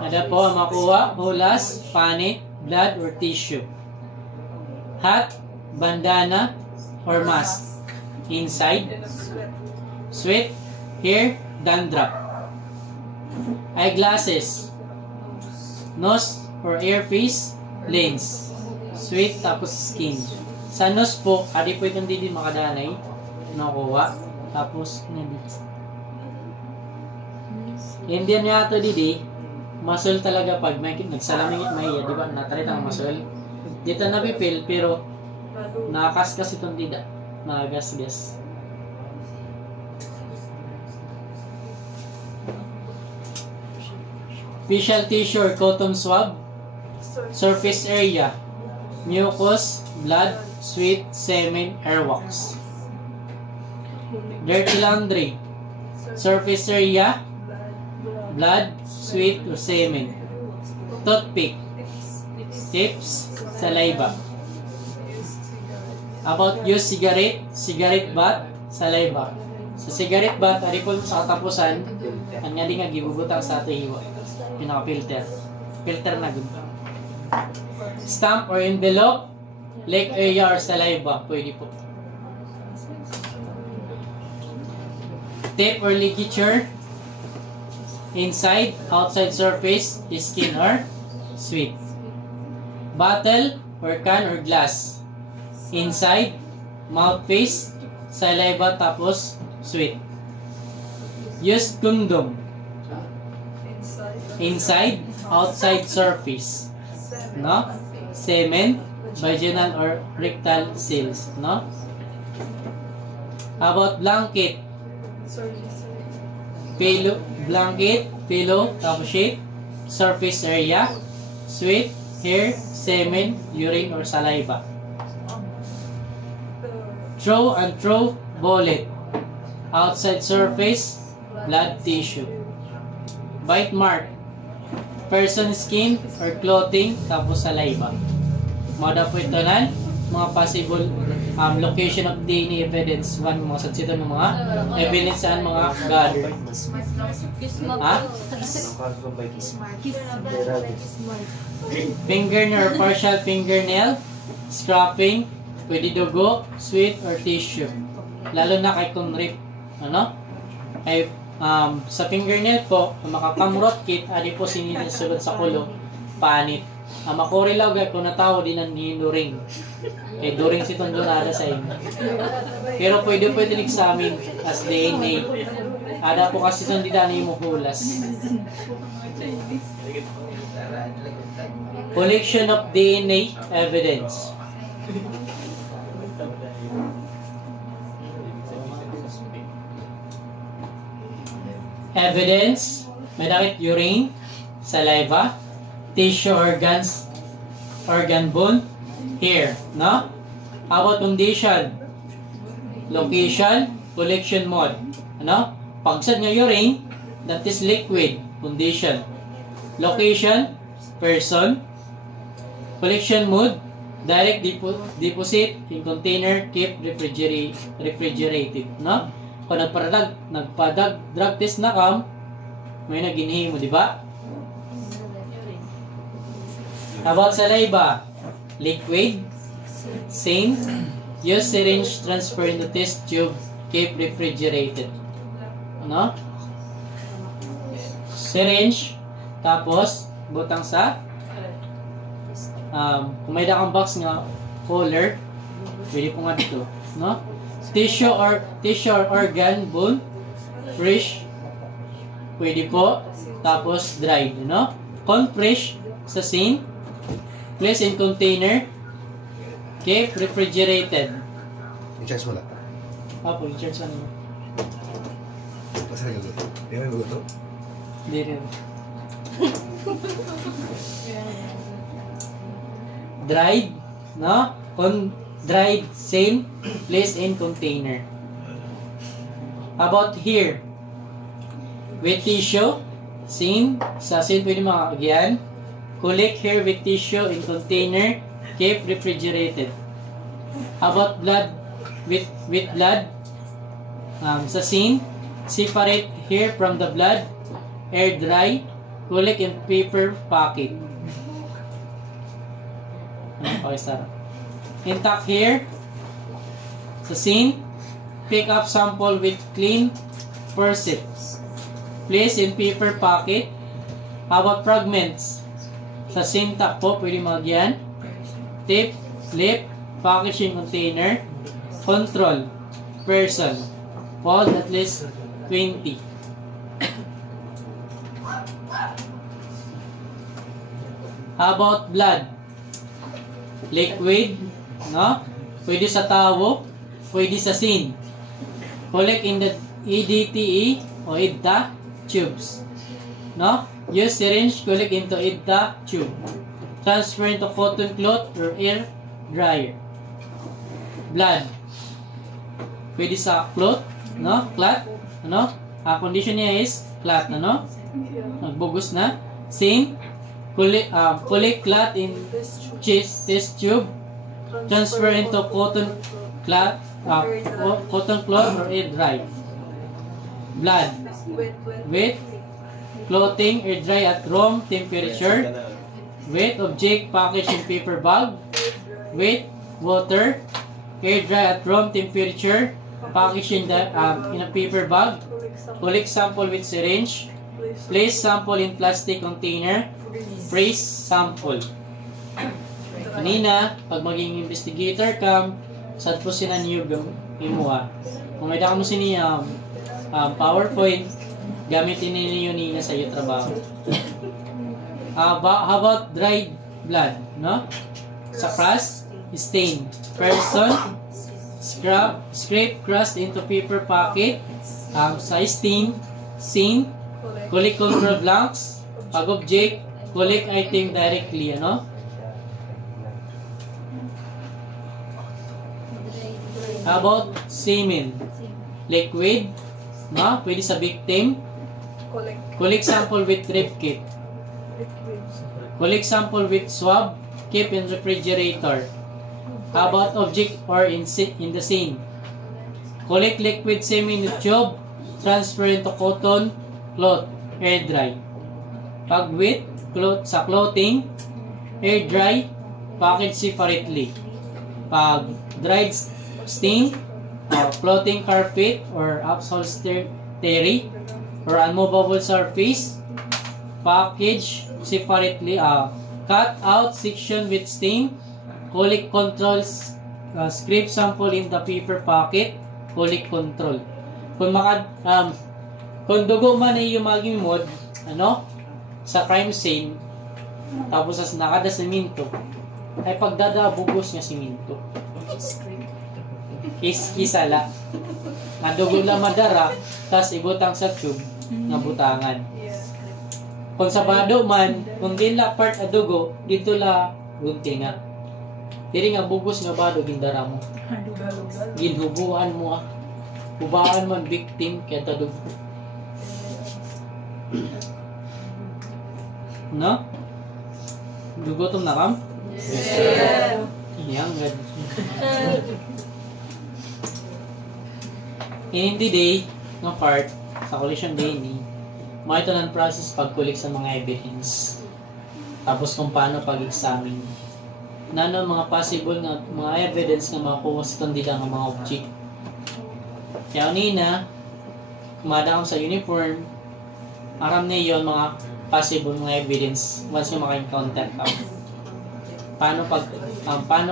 Ada po ang makuha, hulas, panit, blood, or tissue. Hat, bandana, or mask. Inside, sweat, hair, dandruff. Eyeglasses, nose or earpiece, lens. Sweat, tapos skin. Sa nose po, adi po itong didi makadanay. Nakuha. Tapos, hindi niya ito didi. Muscle talaga pag may nagsalamingit may di ba? Natalit ang muscle. Dito napipil, pero nakakaskas itong dida. Nakagasgas. Facial tissue or cotton swab. Surface area. Mucus, blood, sweat, semen, airwax. Dirty laundry. surface area, blood, sweat, or semen. Toothpick, tips, saliva. About use cigarette butt, saliva. Sa cigarette butt, ari po sa katapusan, ang nga di nga gibubutang sa ato hiwa. Pinaka-filter. Filter na good. Stamp or envelope, lake area or saliva, pwede po. Tape or ligature, inside, outside surface, skin or sweat. Bottle or can or glass, inside, mouthpiece, saliva tapos sweat. Use condom, inside, outside surface, no? Semen, vaginal or rectal cells, no? About blanket, pillow, tapos sheet, surface area, sweat, hair, semen, urine or saliva. Throw and throw bullet, outside surface, blood tissue. Bite mark, person skin or clothing, tapos saliva. Mada po ito na mga possible location of DNA evidence. One mga sadsito ng mga evidence saan mga gather. Ha? Fingernail or partial fingernail, scraping, pwede dugo, sweat or tissue. Lalo na kay kunrip. Ano? Ay sa fingernail po, makakamrot kit, adi po sinisulod sa kulo, panit. Makurilaw gay kung natawo din ang hinuring. Eh, during si Tondonada sa inyo. Pero pwede examine as DNA. Ada po kasi itong didani mo hulas. Collection of DNA evidence. Evidence, may nakit urine, saliva, tissue organ bone, hair, no? How about condition? Location, collection mode, ano? Pagsad nga urine, that is liquid, condition. Location, person. Collection mode, direct deposit in container, keep refrigerated, no? Kung nagpadag drug test na kam, may naginhi mo, di ba? About saliva, liquid, same, use syringe, transfer into test tube, keep refrigerated. Ano? Syringe, tapos, butang sa, kung may dakang box nga, collar, pwede po nga dito, no? Tissue or organ, bone, fresh, pwede po, tapos dried, no? Compress sa scene, place in container, keep refrigerated. I-charge mo lang. Apo, i-charge mo naman. Basta na gusto. Hindi mo gusto? Hindi rin. Dried, no? Dried, same, place in container. About here, with tissue, same, sa scene pwede makakagyan. Collect hair with tissue in container, keep refrigerated. About blood, with blood, sa scene, separate hair from the blood, air dry, collect in paper pocket. Okay, Sarah. Intact hair, sa scene, pick up sample with clean forceps. Place in paper pocket. How about fragments? Sa scene po, pwede magyan. Tape, lip, packaging container, control, person, hold at least 20. How about blood? Liquid, no? Pwede sa tawo, pwede sa scene. Collect in the EDTA o EDTA tubes, no? Use syringe, collect into EDTA tube. Transfer into cotton cloth or air dryer. Blood, pwede sa cloth, no? Cloth, no? Ang condition niya is clot, ano? Nagbugos na. Same. Collect clot in test tube. Transfer into cotton cloth or air dry. Blood. Wet. Clothing, air dry at room temperature. Wet object packaged in paper bag. Wet water. Air dry at room temperature. Packaged in a paper bag. Collect sample with syringe. Place sample in plastic container. Freeze sample. Kanina, pag maging investigator ka, sad po sila niyo imuha. Kung may daka mo siniya PowerPoint, gamitin ninyo niya sa iyo trabaho. How about dried blood, no? Sa crust, stain. Person, scrape crust into paper packet. Sa stain, scene, collect control blanks. Pag object, collect item directly, ano? How about semen? Liquid, no? Pwede sa victim. Collect sample with rib kit. Collect sample with swab. Keep in refrigerator. How about object or in the scene? Collect liquid semen in tube. Transfer into cotton cloth. Air dry. Pag wet, sa clothing. Air dry. Package separately. Pag dried stain, floating carpet or upholstery or unmovable surface, package separately. Cut out section with stain, collect controls, scrape sample in the paper packet, collect control. Kung dugo man ay yung maging mod, ano, sa crime scene, tapos as nakada siminto, ay pagdadabugos nga siminto. Isala. Madugo lang madara, tas ibutang sa tube nga butangan. Kung sa bado man, kung di la part adugo, dito la gunti nga. Diri nga bugos nga bado gindara mo. Ginhubuan mo. Hubaan man victim kaya tadugo. No? Dugutom na kam? Yeah. Yang gad. In the day, ng part, sa collision day ni, ito ng process pag-collect sa mga evidence. Tapos kung paano pag-examine. Nano mga possible na mga evidence na makuha sa kandila ng mga object. Kaya unina, kumada ko sa uniform, aram na yun mga possible mga evidence once yung maka-encounter ka. Paano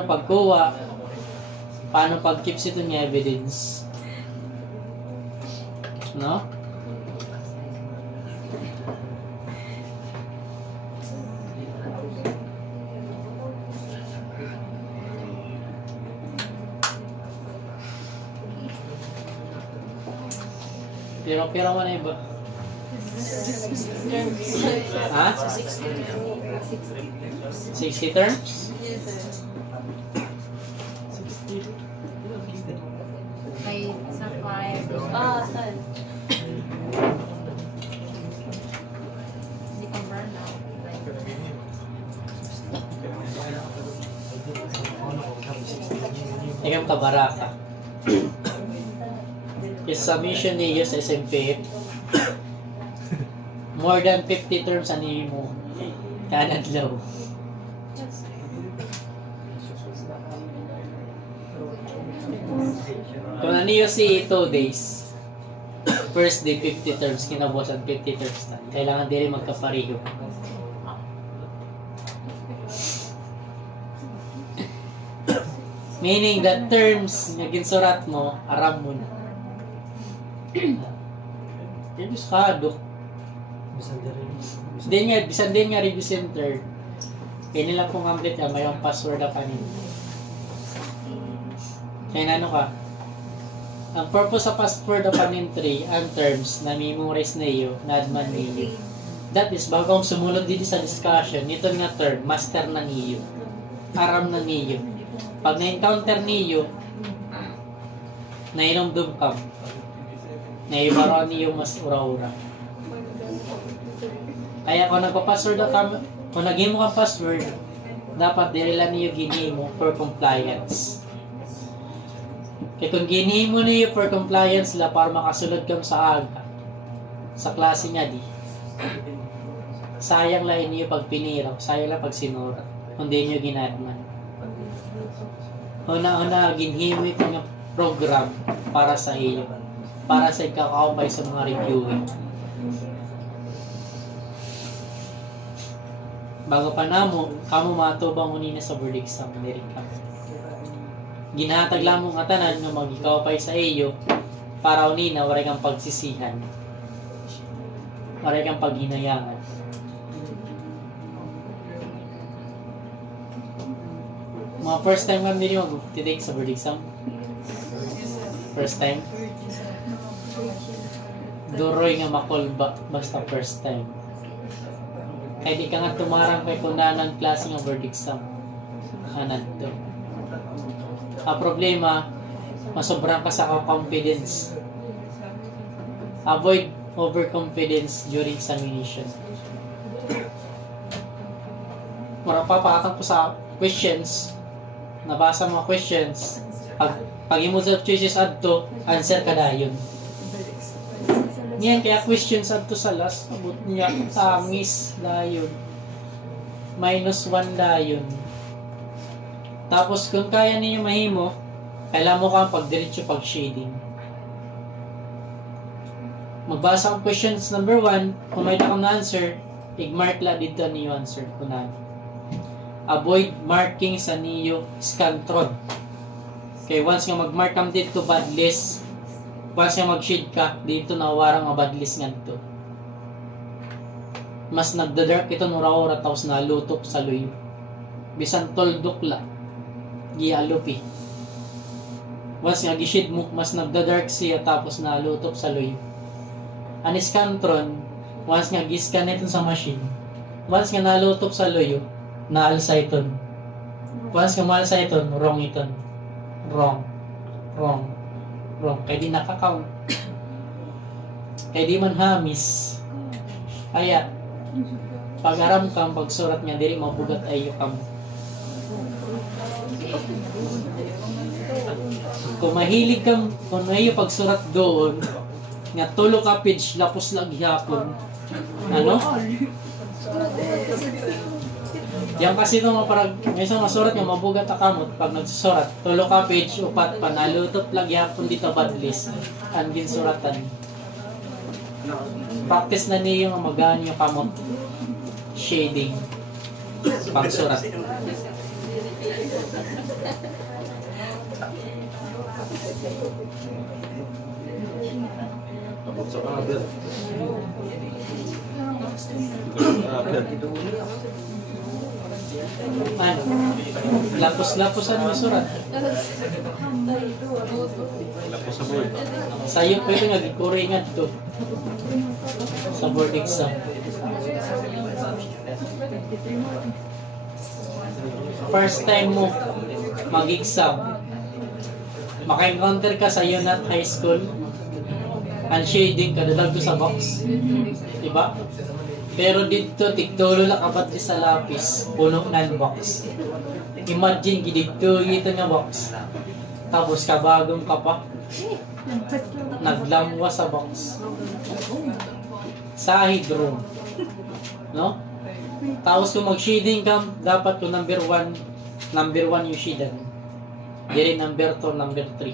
pagkuha, paano pag-keep ito ng evidence. No? Pero man iba. Ha? 60 terms? Ay, sa 5. Saan? Hindi ka burn out. Ikaw kabaraka. Yung submission niyo sa SMP, more than 50 terms ani mo kada adlaw. Kung ano yung si 2 days, first day 50 terms, kinabukasan 50 terms na. Kailangan din rin magkapareho. Meaning that terms na ginsurat mo, aram mo na. Reduskado. Bisan din nga review center. Kaya nila kung complete ka, may yung password na kanina. Kaya ano ka? Ang purpose sa password na panentry, ang terms na memorize na iyo, na adman niyo. That is, bago sumunod dito sa discussion, ito nga term, master na niyo. Aram na niyo. Pag na-encounter niyo, nainomdum ka. Naibaro niyo mas ura-ura. Kaya kung nagpa-password ka, kung naging mo kang password, dapat dirila niyo ginimo for compliance. Kaya kung ginimo niyo for compliance la para makasulod kam sa aga, sa klase nga di, sayang lang niyo pag piniraw, sayang lang pag sinurat, kung di niyo ginatman. Una-una, ginhimo ito nga program para sa iyo, para sa ikakaupay sa mga reviewing. Bago pa namo, kamo matubang unina sa board exam, diri ka. Ginahatag lang mong katanan nga mag-ikaupay sa iyo para unina, waray kang pagsisihan. Waray kang paghinayangan. Mga first time man din yung mag-take sa board exam? First time? Duroy nga makolba, basta first time. Kaya di ka nga tumarang kay kunanan klase ng board exam. Anan to. Ang problema, masobrang ka sa confidence. Avoid overconfidence during examination. Marapapakatang ko sa questions, nabasa mga questions, pag imo sa choices adto, answer ka dayon. Yan, kaya questions adto sa last, abot niya, tangis dayon. -1 dayon. Tapos kung kaya ninyo mahimo, kailangan mo kang pagdiretso pag-shading. Magbasa ang questions number 1, kung may takang na-answer, i-mark la dito niyo answer ko na. Avoid marking sa niyo scantron. Okay, once nga mag-mark kam dito bad list, once nga mag-shade ka, dito na warang nga bad list nga dito. Mas nagda-dark ito nura-ura tapos nalutop sa luyo. Bisan toldok la, gialupi. Once nga gi-shade mo, mas nagda-dark siya tapos nalutop sa luyo. Ang scantron, once nga giscan ito sa machine, once nga nalutop sa luyo, naalsa ito. Once nga maalsa ito, wrong ito. Wrong. Kaya di nakakount. Kaya di man hamis. Kaya, pag-aram kang pagsurat nga, diri mabugat ayo kam. Kung mahilig kang, kung mahilig pagsurat doon, nga tulo ka page, lapos lang gihapon. Ano? Yan kasi ito mga parang, may isang masurat nga mabugat akamot pag nagsusurat. Tulo ka page, upat pa, nalutop lang gihapon dito bad list. Ang ginsuratan. Practice na niyo nga magaan yung kamot. Shading. Pagsurat. Ano? Lapos-laposan mo surat. Lapos sa board. Sa'yo pwede nga gikuringan to sa board exam. First time mo mag-exam, maka-encounter ka sa UNAT High School, ang shading kadalag to sa box, diba? Pero dito tigtolo lang kapat sa lapis, puno ng box. Imagine gidito ito nga box, tapos kabagong ka pa, naglamwa sa box. Sahig room, no? Tapos kung mag-shading ka, dapat kung number 1 yung shadan. Diri number 2, number 3.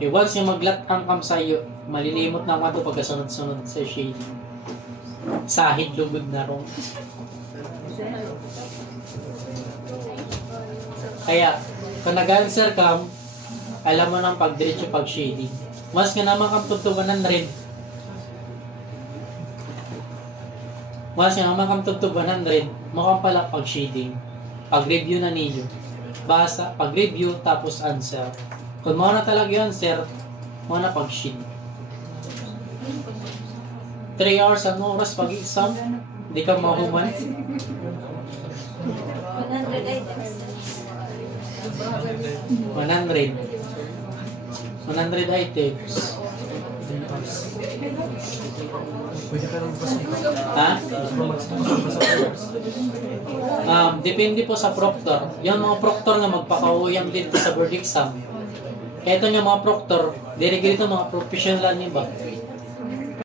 Okay, once yung mag-lat ang kam sa'yo, malilimot na mga ito pagkasunod-sunod sa shading. Sahid lugod na ron. Kaya, kung nag-answer ka, alam mo ng pag-diretso pag-shading. Once nga naman kang tutubanan rin, mukhang pala pag-shading. Pag-review na ninyo. Basa, pag-review, tapos answer. Kung mo na talaga yun, sir, mo na pag-shade. 3 hours ang oras pag-exam, di ka mahuman. 100 items. 100. 100 items. Pwede ka nang pasok. Ha? Pasok. Depende po sa proctor. Yung mga proctor nga magpakauyang din sa board exam. Kaya ito yung mga proctor, direct dito mga professional niyo ba?